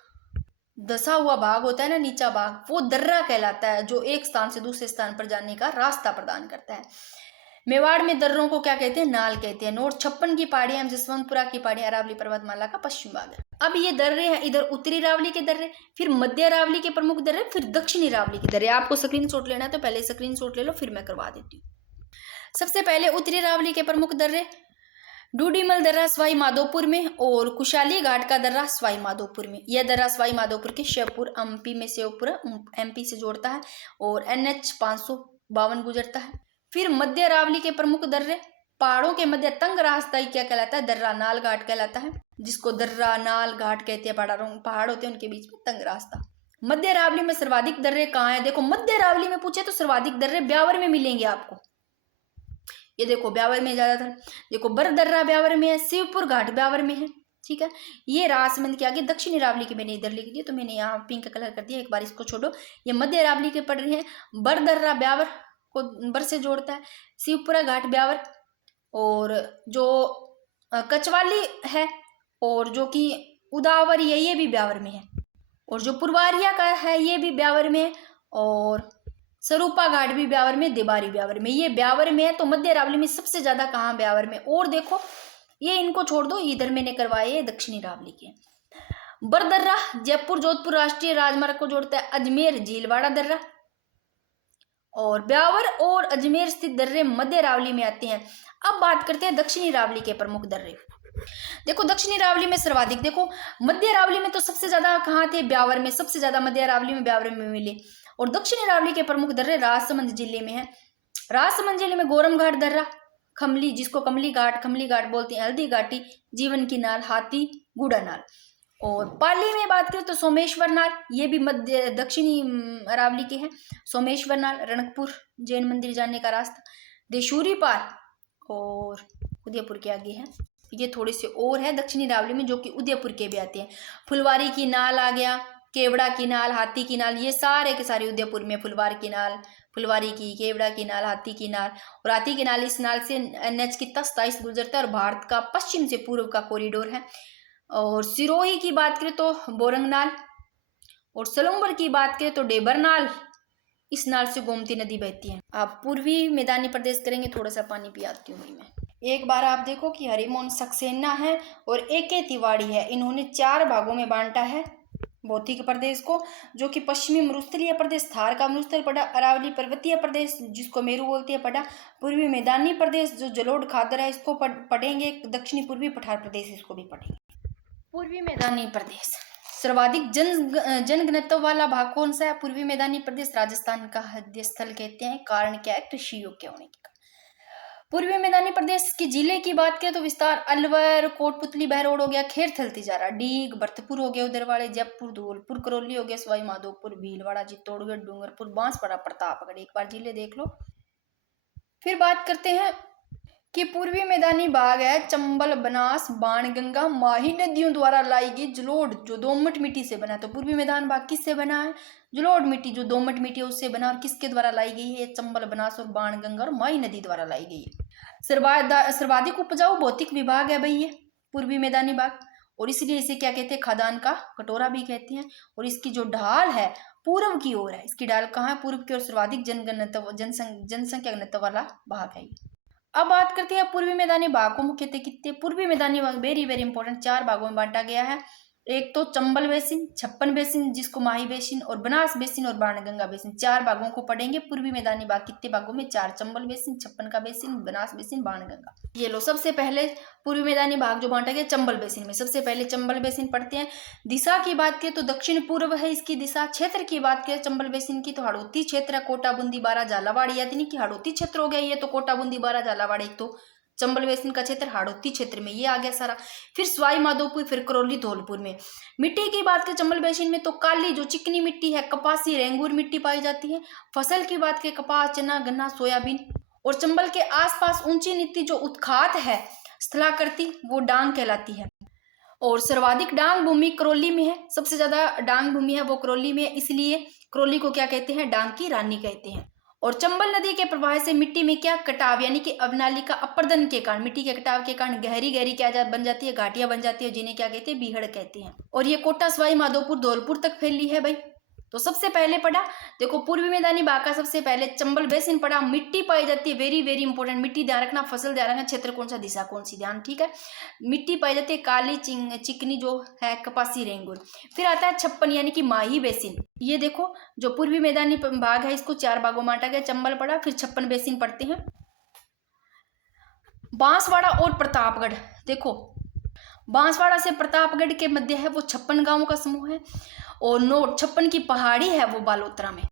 दसा हुआ भाग होता है ना, नीचा भाग, वो दर्रा कहलाता है, जो एक स्थान से दूसरे स्थान पर जाने का रास्ता प्रदान करता है। मेवाड़ में दर्रों को क्या कहते हैं, नाल कहते हैं। नोट 56 की पहाड़ियां, जसवंतपुरा की पहाड़ियां अरावली पर्वतमाला का पश्चिम भाग है। अब ये दर्रे हैं, इधर उत्तरी अरावली के दर्रे, फिर मध्य अरावली के प्रमुख दर्रे, फिर दक्षिणी अरावली के दर्रे। आपको स्क्रीनशॉट लेना है तो पहले स्क्रीनशॉट ले लो, फिर मैं करवा देती हूँ। सबसे पहले उत्तरी अरावली के प्रमुख दर्रे, डूडीमल दर्रा सवाई माधोपुर में, और कुशाली घाट का दर्रा सवाई माधोपुर में। यह दर्रा सवाई माधोपुर के शिवपुर एमपी में शिवपुर एमपी से जोड़ता है, और NH 552 गुजरता है। फिर मध्य अरावली के प्रमुख दर्रे, पहाड़ों के मध्य तंग रास्ता क्या कहलाता है, दर्रा नाल घाट कहलाता है, जिसको दर्रा नाल घाट कहते हैं। पहाड़ होते हैं उनके बीच में तंग रास्ता। मध्य अरावली में सर्वाधिक दर्रे कहाँ है, देखो मध्य अरावली में पूछे तो सर्वाधिक दर्रे ब्यावर में मिलेंगे आपको। ये देखो ब्यावर में ज्यादातर, देखो बर दर्रा ब्यावर में है, शिवपुर घाट ब्यावर में है, ठीक है। ये राजसमंद के आगे दक्षिणी अरावली के मैंने इधर लिख दिया, तो मैंने यहाँ पिंक कलर कर दिया, एक बार इसको छोड़ो। ये मध्य अरावली के पड़ रहे हैं। बरदर्रा ब्यावर को बर से जोड़ता है, शिवपुरा घाट ब्यावर, और जो कचवाली है और जो कि उदावरी है ये भी ब्यावर में है, और जो पुरवारिया का है ये भी ब्यावर में है, और स्वरूपा घाट भी ब्यावर में, देबारी ब्यावर में, ये ब्यावर में है। तो मध्य अरावली में सबसे ज्यादा कहाँ ब्यावर में। और देखो ये इनको छोड़ दो, इधर मैंने करवाए है दक्षिणी अरावली के। बरदर्रा जयपुर जोधपुर राष्ट्रीय राजमार्ग को जोड़ता है, अजमेर झीलवाड़ा दर्रा, और ब्यावर और अजमेर स्थित दर्रे मध्य अरावली में आते हैं। अब बात करते हैं दक्षिणी अरावली के प्रमुख दर्रे। देखो दक्षिणी अरावली में सर्वाधिक, देखो मध्य अरावली में तो सबसे ज्यादा कहाँ थे, ब्यावर में, सबसे ज्यादा मध्य अरावली में ब्यावर में मिले। और दक्षिणी अरावली के प्रमुख दर्रे राजसमंद जिले में है। राजसमंद जिले में गोरम घाट दर्रा, खमली जिसको कमली घाट बोलते हैं, हल्दी घाटी, जीवन की नाल, हाथी गुड़ा नाल। और पाली में बात करें तो सोमेश्वर नाल, ये भी मध्य दक्षिणी अरावली के हैं। सोमेश्वर नाल, रणकपुर जैन मंदिर जाने का रास्ता, देशूरी पार और उदयपुर के आगे है। ये थोड़े से और है दक्षिणी अरावली में जो कि उदयपुर के भी आते हैं। फुलवारी की नाल आ गया, केवड़ा की नाल, हाथी की नाल, ये सारे के सारे उदयपुर में। फुलवारी की नाल, फुलवारी की, केवड़ा की नाल, हाथी की नाल। और हाथी की नाल, इस नाल से एनएच की 27 गुजरता है और भारत का पश्चिम से पूर्व का कॉरिडोर है। और सिरोही की बात करें तो बोरंग नाल, और सलूम्बर की बात करें तो डेबर नाल, इस नाल से गोमती नदी बहती है। आप पूर्वी मैदानी प्रदेश करेंगे, थोड़ा सा पानी पी आती हूँ मैं। एक बार आप देखो कि हरिमोहन सक्सेना है और AK तिवारी है, इन्होंने 4 भागों में बांटा है भौतिक प्रदेश को, जो कि पश्चिमी मरुस्थलीय प्रदेश थार का मरुस्थल पड़ा, अरावली पर्वतीय प्रदेश जिसको मेरू बोलते हैं पड़ा, पूर्वी मैदानी प्रदेश जो जलोढ़ खादर है इसको पढ़ेंगे, दक्षिणी पूर्वी पठार प्रदेश इसको भी पढ़ेंगे। पूर्वी मैदानी प्रदेश सर्वाधिक जनघनत्व वाला भाग कौन सा है? पूर्वी मैदानी प्रदेश राजस्थान का हृदय स्थल कहते हैं। कारण क्या है? कृषि योग्य होने के। पूर्वी मैदानी प्रदेश के जिले की बात करें तो विस्तार अलवर, कोटपुतली, बहरोड हो गया, खेर थलतीजारा, डीग, भरतपुर हो गया, उदरवाड़े, जयपुर, धौलपुर, करौली हो गया, सवाई माधोपुर, भीलवाड़ा, चित्तौड़गढ़, डूंगरपुर, बांसवाड़ा, प्रतापगढ़। एक बार जिले देख लो। फिर बात करते हैं कि पूर्वी मैदानी भाग है चंबल, बनास, बाणगंगा, माही नदियों द्वारा लाई गई जलोढ़ जो दोमट मिट्टी से बना है। तो पूर्वी मैदान भाग किससे बना है? जलोढ़ मिट्टी जो दोमट मिट्टी है उससे बना, और किसके द्वारा लाई गई है? चंबल, बनास और बाणगंगा और माही नदी द्वारा लाई गई है। सर्वाधिक उपजाऊ भौतिक विभाग है भाई ये पूर्वी मैदानी भाग, और इसलिए इसे क्या कहते हैं? खदान का कटोरा भी कहते हैं। और इसकी जो ढाल है पूर्व की ओर है, इसकी ढाल कहाँ है? पूर्व की ओर। सर्वाधिक जनसंख्या घनत्व वाला भाग है। अब बात करते हैं पूर्वी मैदानी भाग को मुख्यतः कितने पूर्वी मैदानी भाग वेरी वेरी इंपॉर्टेंट 4 भागों में बांटा गया है। एक तो चंबल बेसिन, छप्पन बेसिन जिसको माही बेसिन, और बनास बेसिन और बाणगंगा बेसिन, 4 भागों को पढ़ेंगे। पूर्वी मैदानी भाग कितने भागों में? 4, चंबल बेसिन, छप्पन का बेसिन, बनास बेसिन, बाणगंगा। ये लो, सबसे पहले पूर्वी मैदानी भाग जो बांटा गया चंबल बेसिन में, सबसे पहले चंबल बेसिन पढ़ते हैं। दिशा की बात करें तो दक्षिण पूर्व है इसकी दिशा। क्षेत्र की बात करें चंबल बेसिन की तो हाड़ौती क्षेत्र है, कोटा, बूंदी, बारा, झालावाड़, यानी कि हाड़ौती क्षेत्र हो गया ये तो, कोटा, बूंदी, बारा, झालावाड़। एक तो चंबल बेसिन का क्षेत्र हाड़ौती क्षेत्र में ये आ गया सारा। फिर सवाई माधोपुर, फिर करौली, धौलपुर में। मिट्टी की बात करें चंबल बेसिन में तो काली जो चिकनी मिट्टी है, कपासी, रेंगूर मिट्टी पाई जाती है। फसल की बात करें कपास, चना, गन्ना, सोयाबीन। और चंबल के आसपास ऊंची नीति जो उत्खात है स्थलाकृति वो डांग कहलाती है। और सर्वाधिक डांग भूमि करौली में है, सबसे ज्यादा डांग भूमि है वो करौली में है, इसलिए करौली को क्या कहते हैं? डांग की रानी कहते हैं। और चंबल नदी के प्रवाह से मिट्टी में क्या कटाव यानी कि अवनाली का अपरदन के कारण, मिट्टी के कटाव के कारण गहरी गहरी क्या बन जाती है? घाटियां बन जाती है, जिन्हें क्या कहते हैं? बीहड़ कहते हैं। और ये कोटा, सवाई माधोपुर, धौलपुर तक फैली है भाई। तो सबसे पहले पढ़ा, देखो पूर्वी मैदानी भाग का सबसे पहले चंबल बेसिन पढ़ा। मिट्टी पाई जाती है, वेरी वेरी इंपॉर्टेंट, मिट्टी ध्यान रखना, फसल ध्यान रखना, क्षेत्र कौन सा, दिशा कौन सी, ध्यान, ठीक है। मिट्टी पाई जाती है काली, चिकनी जो है, कपासी, रेंगुर। फिर आता है छप्पन यानी कि माही बेसिन। ये देखो जो पूर्वी मैदानी भाग है इसको 4 भागों में बांटा गया। चंबल पढ़ा, फिर छप्पन बेसिन पढ़ते हैं। बांसवाड़ा और प्रतापगढ़, देखो बांसवाड़ा से प्रतापगढ़ के मध्य है वो 56 गांवों का समूह है। और 56 की पहाड़ी है वो बालोतरा में।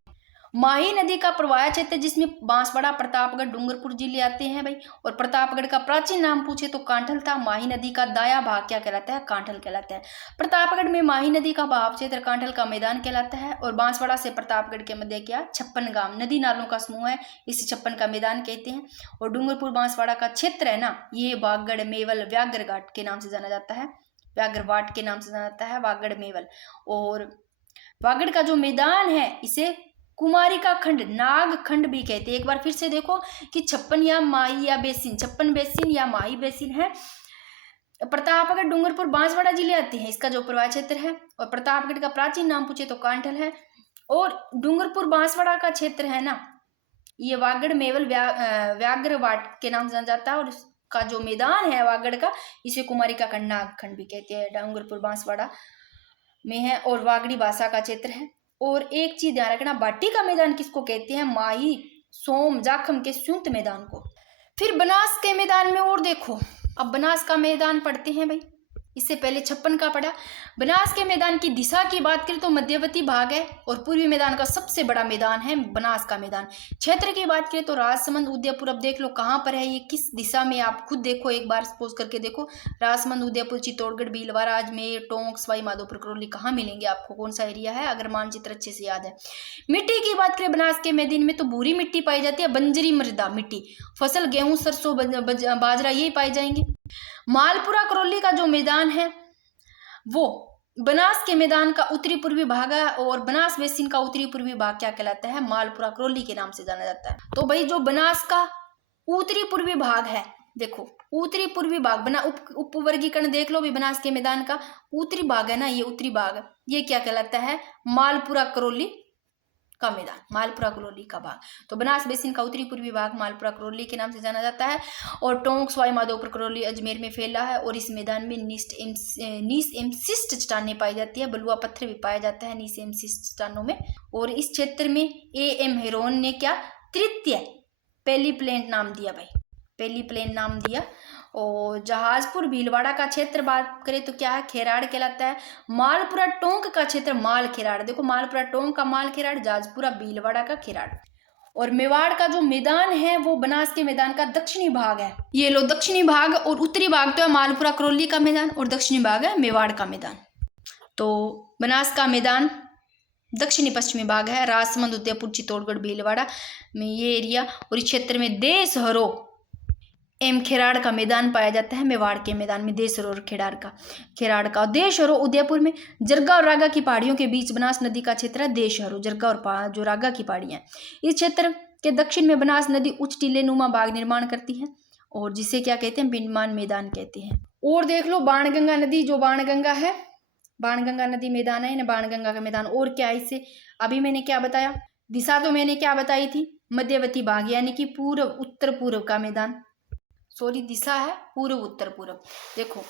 माही नदी का प्रवाह क्षेत्र जिसमें बांसवाड़ा, प्रतापगढ़, डूंगरपुर जिले आते हैं भाई। और प्रतापगढ़ का प्राचीन नाम पूछे तो कांठल था। माही नदी का दाया भाग क्या कहलाता है? कांठल कहलाता है। प्रतापगढ़ में माही नदी का बहाव क्षेत्र कांठल का मैदान कहलाता है। और बांसवाड़ा से प्रतापगढ़ के मध्य क्या? 56 गांव, नदी नालों का समूह है, इसे 56 का मैदान कहते हैं। और डूंगरपुर बांसवाड़ा का क्षेत्र है ना, ये बागगढ़, मेवल, व्याघ्र घाट के नाम से जाना जाता है। व्याघ्रवाट के नाम से जाना जाता है, वागड़ मेवल। और वागड़ का जो मैदान है इसे कुमारिका खंड, नाग खंड भी कहते हैं। एक बार फिर से देखो कि 56 या माही या बेसिन, 56 बेसिन या माही बेसिन है। प्रतापगढ़, डूंगरपुर, बांसवाड़ा जिले आते हैं इसका जो प्रवाह क्षेत्र है। और प्रतापगढ़ का प्राचीन नाम पूछे तो कांठल है। और डूंगरपुर बांसवाड़ा का क्षेत्र है ना, ये वागड़ मेवल व्याघ्रवाट के नाम से जाना जाता है। और इसका जो मैदान है वागड़ का, इसे कुमारिका खंड, नाग खंड भी कहते हैं, डूंगरपुर बांसवाड़ा में है और वागड़ी भाषा का क्षेत्र है। और एक चीज ध्यान रखना, बाटी का मैदान किसको कहते हैं? माही, सोम, जाखम के संयुक्त मैदान को। फिर बनास के मैदान में और देखो, अब बनास का मैदान पढ़ते हैं भाई, इससे पहले 56 का पढ़ा। बनास के मैदान की दिशा की बात करें तो मध्यवर्ती भाग है और पूर्वी मैदान का सबसे बड़ा मैदान है बनास का मैदान। क्षेत्र की बात करें तो राजसमंद, उदयपुर, अब देख लो कहाँ पर है ये, किस दिशा में, आप खुद देखो, एक बार सपोज करके देखो। राजसमंद, उदयपुर, चित्तौड़गढ़, भीलवाड़ा, अजमेर, टोंक, सवाई माधोपुर, करौली कहाँ मिलेंगे आपको, कौन सा एरिया है, अगर मानचित्र अच्छे से याद है। मिट्टी की बात करें बनास के मैदान में तो भूरी मिट्टी पाई जाती है, बंजरी मृदा मिट्टी। फसल गेहूं, सरसों, बाजरा यही पाए जाएंगे। मालपुरा करौली का जो मैदान है वो बनास के मैदान का उत्तरी पूर्वी भाग है। और बनास बेसिन का उत्तरी पूर्वी भाग क्या कहलाता है? मालपुरा करौली के नाम से जाना जाता है। तो भाई जो बनास का उत्तरी पूर्वी भाग है, देखो उत्तरी पूर्वी भाग, बना उपवर्गीकरण देख लो भी, बनास के मैदान का उत्तरी भाग है ना, ये उत्तरी भाग, ये क्या कहलाता है? मालपुरा करौली का मैदान, मालपुरा करौली का भाग। तो बनास बेसिन का उत्तरी पूर्वी भाग मालपुरा करौली के नाम से जाना जाता है। और टोंक, सवाई माधोपुर, करौली, अजमेर में फैला है। और इस मैदान में नीस एवं शिष्ट चट्टानें पाई जाती है, बलुआ पत्थर भी पाया जाता है नीस एवं शिष्ट चट्टानों में। और इस क्षेत्र में A.M. हेरोन ने क्या तृतीय पहली प्लेन नाम दिया भाई, पहली प्लेन नाम दिया। और जहाजपुर, भीलवाड़ा का क्षेत्र बात करें तो क्या है? खेराड़ कहलाता है। मालपुरा टोंक का क्षेत्र माल खेराड़, देखो मालपुरा टोंक का माल खेराड़, जहाजपुरा भीलवाड़ा का खेराड़। और मेवाड़ का जो मैदान है वो बनास के मैदान का दक्षिणी भाग है, ये लो दक्षिणी भाग। और उत्तरी भाग तो है मालपुरा करौली का मैदान और दक्षिणी भाग है मेवाड़ का मैदान। तो बनास का मैदान दक्षिणी पश्चिमी भाग है, राजसमंद, उदयपुर, चित्तौड़गढ़, भीलवाड़ा में ये एरिया। और इस क्षेत्र में देश हरो एम खेराड़ का मैदान पाया जाता है। मेवाड़ के मैदान में देशहरो और खेराड़ का। देशहरो उदयपुर में जरगा और रागा की पहाड़ियों के बीच बनास नदी का क्षेत्र है देशहरो, जरगा और जो रागा की पहाड़ियां। इस क्षेत्र के दक्षिण में बनास नदी उच्च टीले नुमा बाग निर्माण करती है और जिसे क्या कहते हैं? बिनमान मैदान कहते हैं। और देख लो बाणगंगा नदी, जो बाणगंगा है, बाणगंगा नदी मैदान है ना, बाणगंगा का मैदान। और क्या है इससे? अभी मैंने क्या बताया, दिशा तो मैंने क्या बताई थी? मध्यवर्ती भाग, यानी कि पूर्व उत्तर पूर्व का मैदान, सॉरी दिशा है पूर्व उत्तर पूर्व। देखो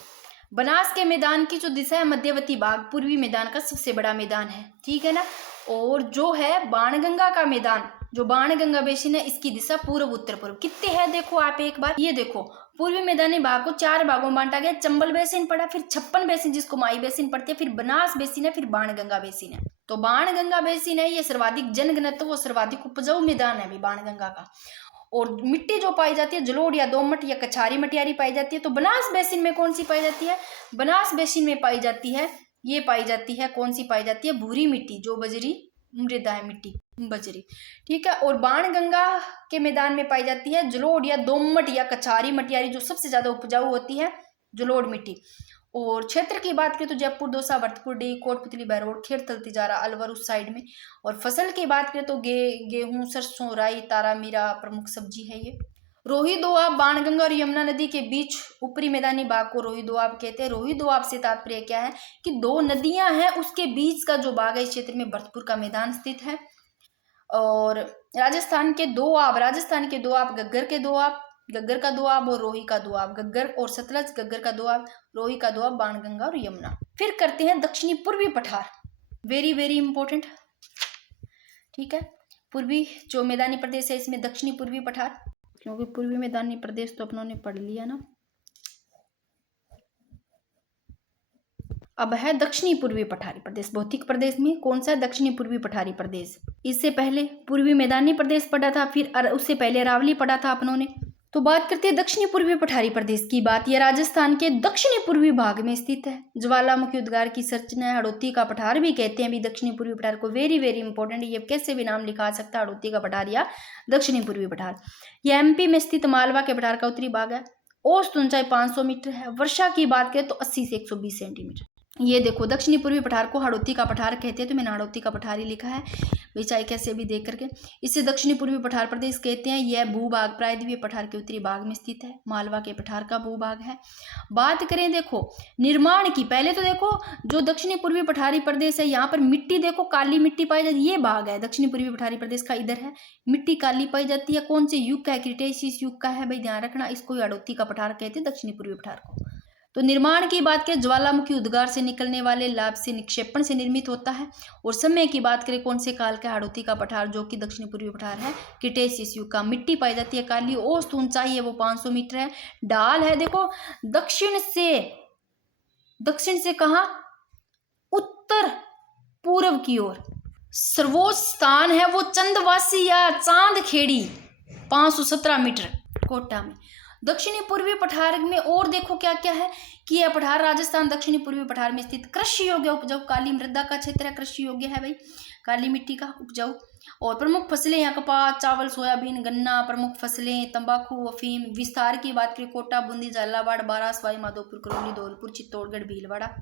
बनास के मैदान की जो दिशा है मध्यवर्ती भाग, पूर्वी मैदान का सबसे बड़ा मैदान है, ठीक है ना। और जो है बाणगंगा का मैदान, जो बाणगंगा बेसिन है, इसकी दिशा पूर्व उत्तर पूर्व। कितने हैं देखो आप एक बार, ये देखो पूर्वी मैदानी भाग को 4 भागों में बांटा गया। चंबल बेसिन पड़ा, फिर 56 बेसिन जिसको माई बेसिन पड़ती है, फिर बनास बेसिन है, फिर बाणगंगा बेसिन है। तो बाणगंगा बेसिन है ये सर्वाधिक जनघनत्व और सर्वाधिक उपजाऊ मैदान है बाणगंगा का। और मिट्टी जो पाई जाती है जलोढ़ या दोमट या कछारी मटियारी पाई जाती है। तो बनास बेसिन में कौन सी पाई जाती है? बनास बेसिन में पाई जाती है, ये पाई जाती है, कौन सी पाई जाती है? भूरी मिट्टी, जो बजरी मृदा है मिट्टी, बजरी, ठीक है। और बाणगंगा के मैदान में पाई जाती है जलोढ़ या दोमट या कछारी मटियारी, जो सबसे ज्यादा उपजाऊ होती है जलोढ़ मिट्टी। और क्षेत्र की बात करें तो जयपुर, दौसा, भरतपुर, डी, कोटपुतली, बहरोड, खेड़तल, तिजारा, अलवर उस साइड में। और फसल की बात करें तो गेहूं, सरसों, राई, तारा मीरा प्रमुख सब्जी है ये। रोही दोआब बाणगंगा और यमुना नदी के बीच ऊपरी मैदानी भाग को रोही दोआब कहते हैं। रोही दोआब से तात्पर्य क्या है कि 2 नदियां हैं उसके बीच का जो भाग है, इस क्षेत्र में भरतपुर का मैदान स्थित है। और राजस्थान के दो आब, गग्गर का दोआब और रोही का दोआब, गग्गर और सतलज, गग्गर का दोआब, रोही का दोआब, बाणगंगा और यमुना। फिर करते हैं दक्षिणी पूर्वी पठार, वेरी वेरी इंपॉर्टेंट, ठीक है। पूर्वी जो मैदानी प्रदेश है इसमें दक्षिणी पूर्वी पठार, क्योंकि पूर्वी मैदानी प्रदेश तो अपनों ने पढ़ लिया ना। अब है दक्षिणी पूर्वी पठारी प्रदेश। भौतिक प्रदेश में कौन सा है? दक्षिणी पूर्वी पठारी प्रदेश। इससे पहले पूर्वी मैदानी प्रदेश पढ़ा था, फिर उससे पहले अरावली पढ़ा था अपनों ने। तो बात करते हैं दक्षिणी पूर्वी पठारी प्रदेश की बात। यह राजस्थान के दक्षिणी पूर्वी भाग में स्थित है। ज्वालामुखी उद्गार की संरचना है, हड़ौती का पठार भी कहते हैं भी दक्षिणी पूर्वी पठार को। वेरी वेरी इंपॉर्टेंट, ये कैसे भी नाम लिखा सकता है, हड़ौती का पठार या दक्षिणी पूर्वी पठार। यह MP में स्थित मालवा के पठार का उत्तरी भाग है। औसत ऊंचाई 500 मीटर है। वर्षा की बात करें तो 80 से 120 सेंटीमीटर। ये देखो दक्षिणी पूर्वी पठार को हाड़ौती का पठार कहते हैं, तो मैंने हाड़ौती का पठार ही लिखा है ऊंचाई कैसे भी देख करके। इसे दक्षिणी पूर्वी पठार प्रदेश कहते हैं। यह भूभाग प्रायद्वीपीय पठार के उत्तरी भाग में स्थित है, मालवा के पठार का भूभाग है। बात करें देखो निर्माण की, पहले तो देखो जो दक्षिणी पूर्वी पठारी प्रदेश है यहाँ पर मिट्टी देखो काली मिट्टी पाई जाती है। ये भाग है दक्षिणी पूर्वी पठारी प्रदेश का, इधर है मिट्टी काली पाई जाती है। कौन से युग का है? क्रिटेशियस युग का है भाई, ध्यान रखना। इसको हाड़ौती का पठार कहते हैं दक्षिणी पूर्वी पठार को। तो निर्माण की बात करें ज्वालामुखी उद्गार से निकलने वाले लाभ से निक्षेपण से निर्मित होता है। और समय की बात करें कौन से काल का? हाड़ौती का पठार जो कि दक्षिण पूर्वी पठार है, क्रिटेशियस युग का। मिट्टी पाई जाती है काली। औसत ऊंचाई है वो 500 मीटर है। ढाल है देखो दक्षिण से कहाँ? उत्तर पूर्व की ओर। सर्वोच्च स्थान है वो चंदवासी या चांदखेड़ी 517 मीटर कोटा में। दक्षिणी पूर्वी पठार में और देखो क्या क्या है कि यह पठार राजस्थान दक्षिणी पूर्वी पठार में स्थित कृषि योग्य उपजाऊ काली मृदा का क्षेत्र है। कृषि योग्य है भाई, काली मिट्टी का उपजाऊ। और प्रमुख फसलें यहाँ कपास, चावल, सोयाबीन, गन्ना। प्रमुख फसलें तंबाकू, अफीम। विस्तार की बात करें कोटा, बूंदी, झालावाड़, बारां, सवाई माधोपुर, करौली, धौलपुर, चित्तौड़गढ़, भीलवाड़ा।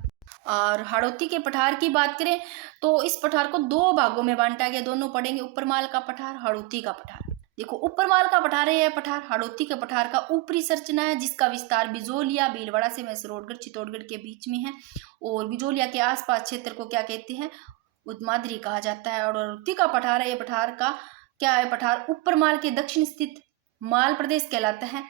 और हाड़ौती के पठार की बात करें तो इस पठार को 2 भागों में बांटा गया, दोनों पढ़ेंगे। ऊपरमाल का पठार, हाड़ौती का पठार। देखो ऊपरमाल का पठार है यह पठार। हाड़ौती के पठार का ऊपरी संरचना है जिसका विस्तार बिजोलिया, भीलवाड़ा से मैसरोडगढ़, चित्तौड़गढ़ के बीच में है। और बिजोलिया के आसपास क्षेत्र को क्या कहते हैं? उत्तमाद्री कहा जाता है। और हाड़ौती का पठार है, यह पठार का क्या है? पठार ऊपरमाल के दक्षिण स्थित माल प्रदेश कहलाता है।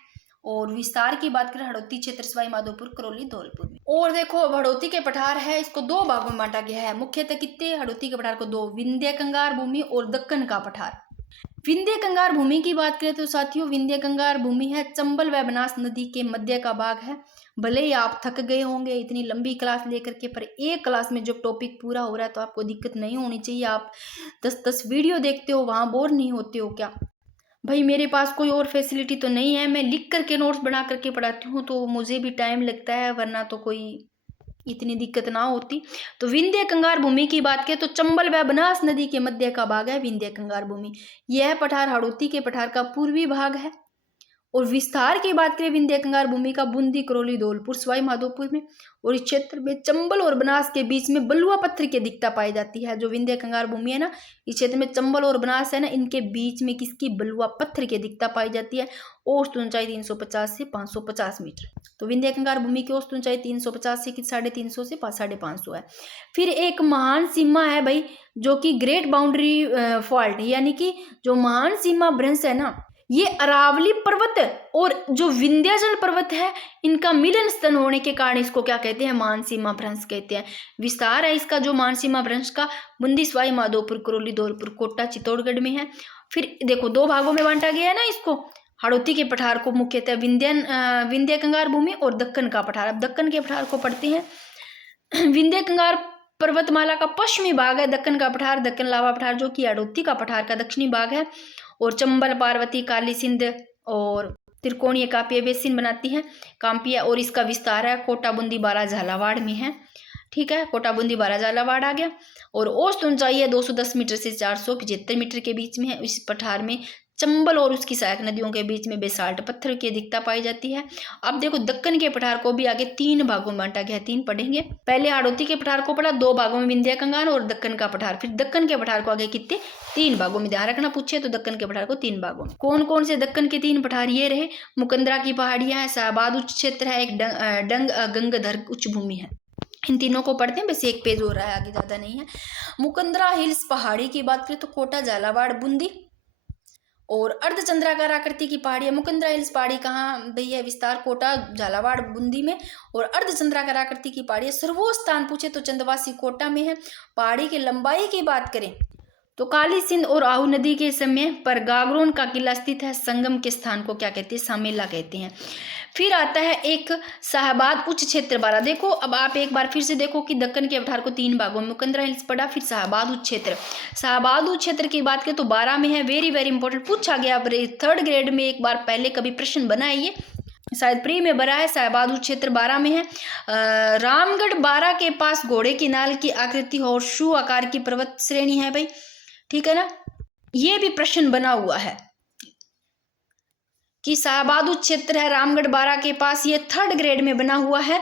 और विस्तार की बात करें हाड़ौती क्षेत्र सवाई माधोपुर, करौली, धौलपुर में। और देखो हाड़ौती के पठार है, इसको 2 भागों में बांटा गया है। मुख्यतः कितने हाड़ौती के पठार को? 2, विंध्य कंगार भूमि और दक्कन का पठार। विंध्य कंगार भूमि की बात करें तो साथियों विंध्य कंगार भूमि है चंबल व बनास नदी के मध्य का भाग है। भले ही आप थक गए होंगे इतनी लंबी क्लास लेकर के, पर एक क्लास में जो टॉपिक पूरा हो रहा है तो आपको दिक्कत नहीं होनी चाहिए। आप 10-10 वीडियो देखते हो, वहां बोर नहीं होते हो क्या? भाई मेरे पास कोई और फैसिलिटी तो नहीं है, मैं लिख करके नोट्स बना करके पढ़ाती हूँ, तो मुझे भी टाइम लगता है, वरना तो कोई इतनी दिक्कत ना होती। तो विंध्य कंगार भूमि की बात करें तो चंबल व बनास नदी के मध्य का भाग है विंध्य कंगार भूमि। यह पठार हाड़ौती के पठार का पूर्वी भाग है। और विस्तार की बात करें विंध्य कंगार भूमि का बूंदी, करौली, धौलपुर, सवाई माधोपुर में। और इस क्षेत्र में चंबल और बनास के बीच में बलुआ पत्थर की अधिकता पाई जाती है। जो विंध्य कंगार भूमि है ना, इस क्षेत्र में चंबल और बनास है ना, इनके बीच में किसकी? बलुआ पत्थर की अधिकता पाई जाती है। औसत ऊंचाई 350 से 550 मीटर। तो विंध्य कंगार भूमि की औसत ऊंचाई 350 से 350 से 550 है। फिर एक महान सीमा है भाई जो कि ग्रेट बाउंड्री फॉल्ट, यानी कि जो महान सीमा भ्रंश है ना, ये अरावली पर्वत और जो विंध्याचल पर्वत है इनका मिलन स्थल होने के कारण इसको क्या कहते हैं? मानसीमा भ्रंश कहते हैं। विस्तार है इसका जो मानसीमा भ्रंश का, बूंदी, सवाई माधोपुर, करौली, धौलपुर, कोटा, चित्तौड़गढ़ में है। फिर देखो 2 भागों में बांटा गया है ना इसको। हाड़ौती के पठार को मुख्यतः विंध्य कंगार भूमि और दक्कन का पठार। अब दक्कन के पठार को पढ़ते हैं। विंध्य कंगार पर्वतमाला का पश्चिमी भाग है दक्कन का पठार, दक्कन लावा पठार, जो कि हाड़ौती का पठार का दक्षिणी भाग है। और चंबल, पार्वती, काली सिंध और त्रिकोणीय कापिया बेसिन बनाती है काम्पिया। और इसका विस्तार है कोटा, बूंदी, बारां, झालावाड़ में है। ठीक है, कोटा, बूंदी, बारां, झालावाड़ आ गया। और औसत ऊंचाई है 210 मीटर से 475 मीटर के बीच में है। इस पठार में चंबल और उसकी सहायक नदियों के बीच में बेसाल्ट पत्थर की अधिकता पाई जाती है। अब देखो दक्कन के पठार को भी आगे 3 भागों में बांटा गया है, 3 पढ़ेंगे। पहले हाड़ौती के पठार को पढ़ा 2 भागों में, विंध्य कंगार और दक्कन का पठार। फिर दक्कन के पठार को आगे कितने? 3 भागों में। ध्यान रखना पूछे तो दक्कन के पठार को 3 भागों में। कौन कौन से दक्कन के 3 पठार? ये रहे मुकंदरा की पहाड़ियां है, शाहबाद उच्च क्षेत्र है, एक डंग गंगधर उच्च भूमि है। इन तीनों को पढ़ते हैं, बस एक पेज हो रहा है, आगे ज्यादा नहीं है। मुकंदरा हिल्स पहाड़ी की बात करें तो कोटा, झालावाड़, बूंदी। और अर्धचंद्राकार आकृति की पहाड़ी है। मुकंदरा हिल्स पहाड़ी कहाँ भैया? विस्तार कोटा, झालावाड़, बूंदी में। और अर्धचंद्राकार आकृति की पहाड़ी है। सर्वोच्च स्थान पूछे तो चंदवासी कोटा में है। पहाड़ी की लंबाई की बात करें तो काली सिंध और आहू नदी के समय पर गागरोन का किला स्थित है। संगम के स्थान को क्या कहते हैं? सामेला कहते हैं। फिर आता है एक शाहबाद उच्च क्षेत्र 12। देखो अब आप एक बार फिर से देखो कि दक्कन के पठार को 3 भागों में मुकंदरा हिल्स पड़ा, फिर शाहबाद उच्च क्षेत्र। शाहबाद उच्च क्षेत्र की बात करें तो 12 में है। वेरी वेरी इंपॉर्टेंट, पूछा गया 3rd ग्रेड में एक बार पहले कभी प्रश्न बना है, ये शायद प्री में बना है। शाहबाद उच्च क्षेत्र 12 में है। रामगढ़ 12 के पास घोड़े की नाल की आकृति और शू आकार की पर्वत श्रेणी है भाई, ठीक है ना, ये भी प्रश्न बना हुआ है। कि शाहबादुत क्षेत्र है रामगढ़ बारा के पास, ये 3rd ग्रेड में बना हुआ है,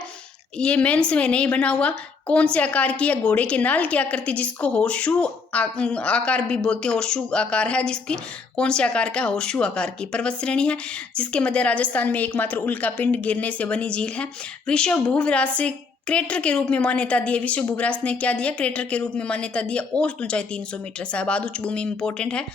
ये मेंस में नहीं बना हुआ। कौन से आकार की है? घोड़े के नाल की आकृति, जिसको होर्शू आकार भी बोलते हैं, होर्शू आकार है जिसकी। कौन से आकार का? होर्शू आकार की पर्वत श्रेणी है, जिसके मध्य राजस्थान में एकमात्र उल्का पिंड गिरने से बनी झील है। विश्व भूविरासत से क्रेटर के रूप में मान्यता दी है। विश्व भूविरासत ने क्या दिया? क्रेटर के रूप में मान्यता दी है। औसत ऊंचाई 300 मीटर। शाहबाद उच्च भूमि इंपॉर्टेंट है।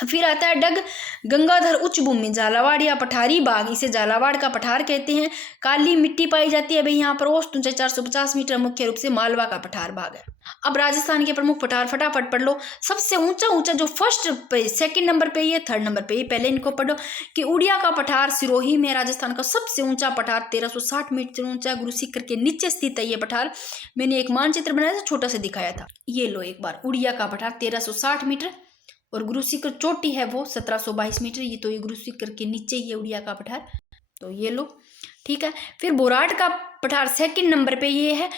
फिर आता है डग गंगाधर उच्च भूमि, झालावाड़ या पठारी बाग, इसे झालावाड़ का पठार कहते हैं। काली मिट्टी पाई जाती है भाई यहाँ पर। औसत ऊंचाई 450 मीटर, मुख्य रूप से मालवा का पठार भाग है। अब राजस्थान के प्रमुख पठार फटाफट पढ़ लो। सबसे ऊंचा जो फर्स्ट पे 2nd नंबर पे ये, 3rd नंबर पे ये, पहले इनको पढ़ो कि उड़िया का पठार सिरोही में, राजस्थान का सबसे ऊंचा पठार 1360 मीटर ऊंचा, गुरु शिखर के नीचे स्थित है ये पठार। मैंने एक मानचित्र बनाया था, छोटा सा दिखाया था, ये लो एक बार। उड़िया का पठार 1360 मीटर और गुरु शिखर चोटी है वो 1722 मीटर। ये तो ये गुरु शिखर के नीचे ही है उड़िया का पठार, तो ये लो, ठीक है। फिर बोराट का पठार 2nd नंबर पे ये है,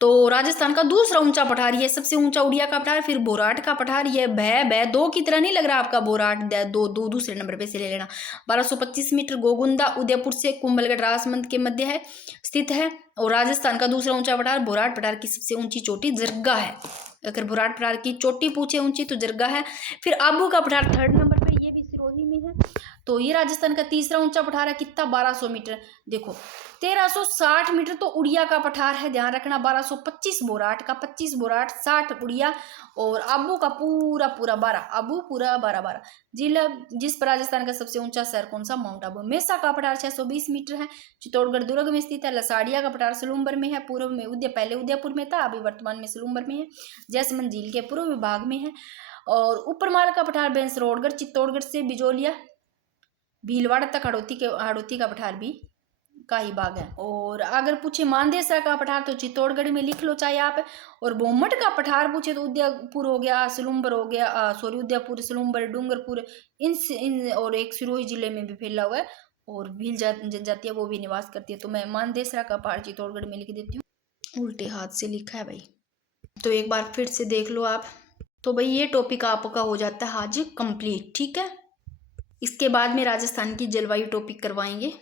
तो राजस्थान का दूसरा ऊंचा पठार, ये सबसे ऊंचा उड़िया का पठार। फिर बोराट का पठार, ये भय 2 की तरह नहीं लग रहा आपका, बोराट 2 दूसरे नंबर पे से ले लेना। 1225 मीटर, गोगुंदा उदयपुर से कुंभलगढ़ राजसमंद के मध्य है, स्थित है। और राजस्थान का दूसरा ऊंचा पठार, बोराट पठार की सबसे ऊंची चोटी जरगा है। अगर बोराट पठार की चोटी पूछे ऊंची तो जरगा है। फिर आबू का पठार 3rd नंबर पे, ये भी सिरोही में है। तो ये राजस्थान का तीसरा ऊंचा पठार है, कितना? 1200 मीटर। देखो 1360 मीटर तो उड़िया का पठार है, ध्यान रखना। 1225 बोराट का, 25 बोराट, 60 उड़िया, और आबू का पूरा 12, आबू पूरा 12। जिला जिस पर राजस्थान का सबसे ऊंचा शहर कौन सा? माउंट आबू। मेसा का पठार 620 मीटर है, चित्तौड़गढ़ दुर्ग में स्थित है। लसाड़िया का पठार सलूम्बर में है, पूर्व में पहले उदयपुर में था, अभी वर्तमान में सलूम्बर में है। जैसमंद झील के पूर्व विभाग में है। और ऊपरमाल का पठार बेंसरोडगढ़, चित्तौड़गढ़ से बिजोलिया भीलवाड़ा तक हाड़ौती का पठार भी का ही भाग है। और अगर पूछे मानदेसरा का पठार तो चित्तौड़गढ़ में लिख लो चाहे आप। और बोमट का पठार पूछे तो उदयपुर हो गया, सलूम्बर हो गया, उदयपुर, सलूम्बर, डूंगरपुर, इन और एक सिरोही जिले में भी फैला हुआ है। और भील जनजाति है वो भी निवास करती है। तो मैं मानदेसरा का पहाड़ चित्तौड़गढ़ में लिख देती हूँ, उल्टे हाथ से लिखा है भाई, तो एक बार फिर से देख लो आप। तो भाई ये टॉपिक आपका हो जाता है आज कंप्लीट, ठीक है। इसके बाद में राजस्थान की जलवायु टॉपिक करवाएंगे।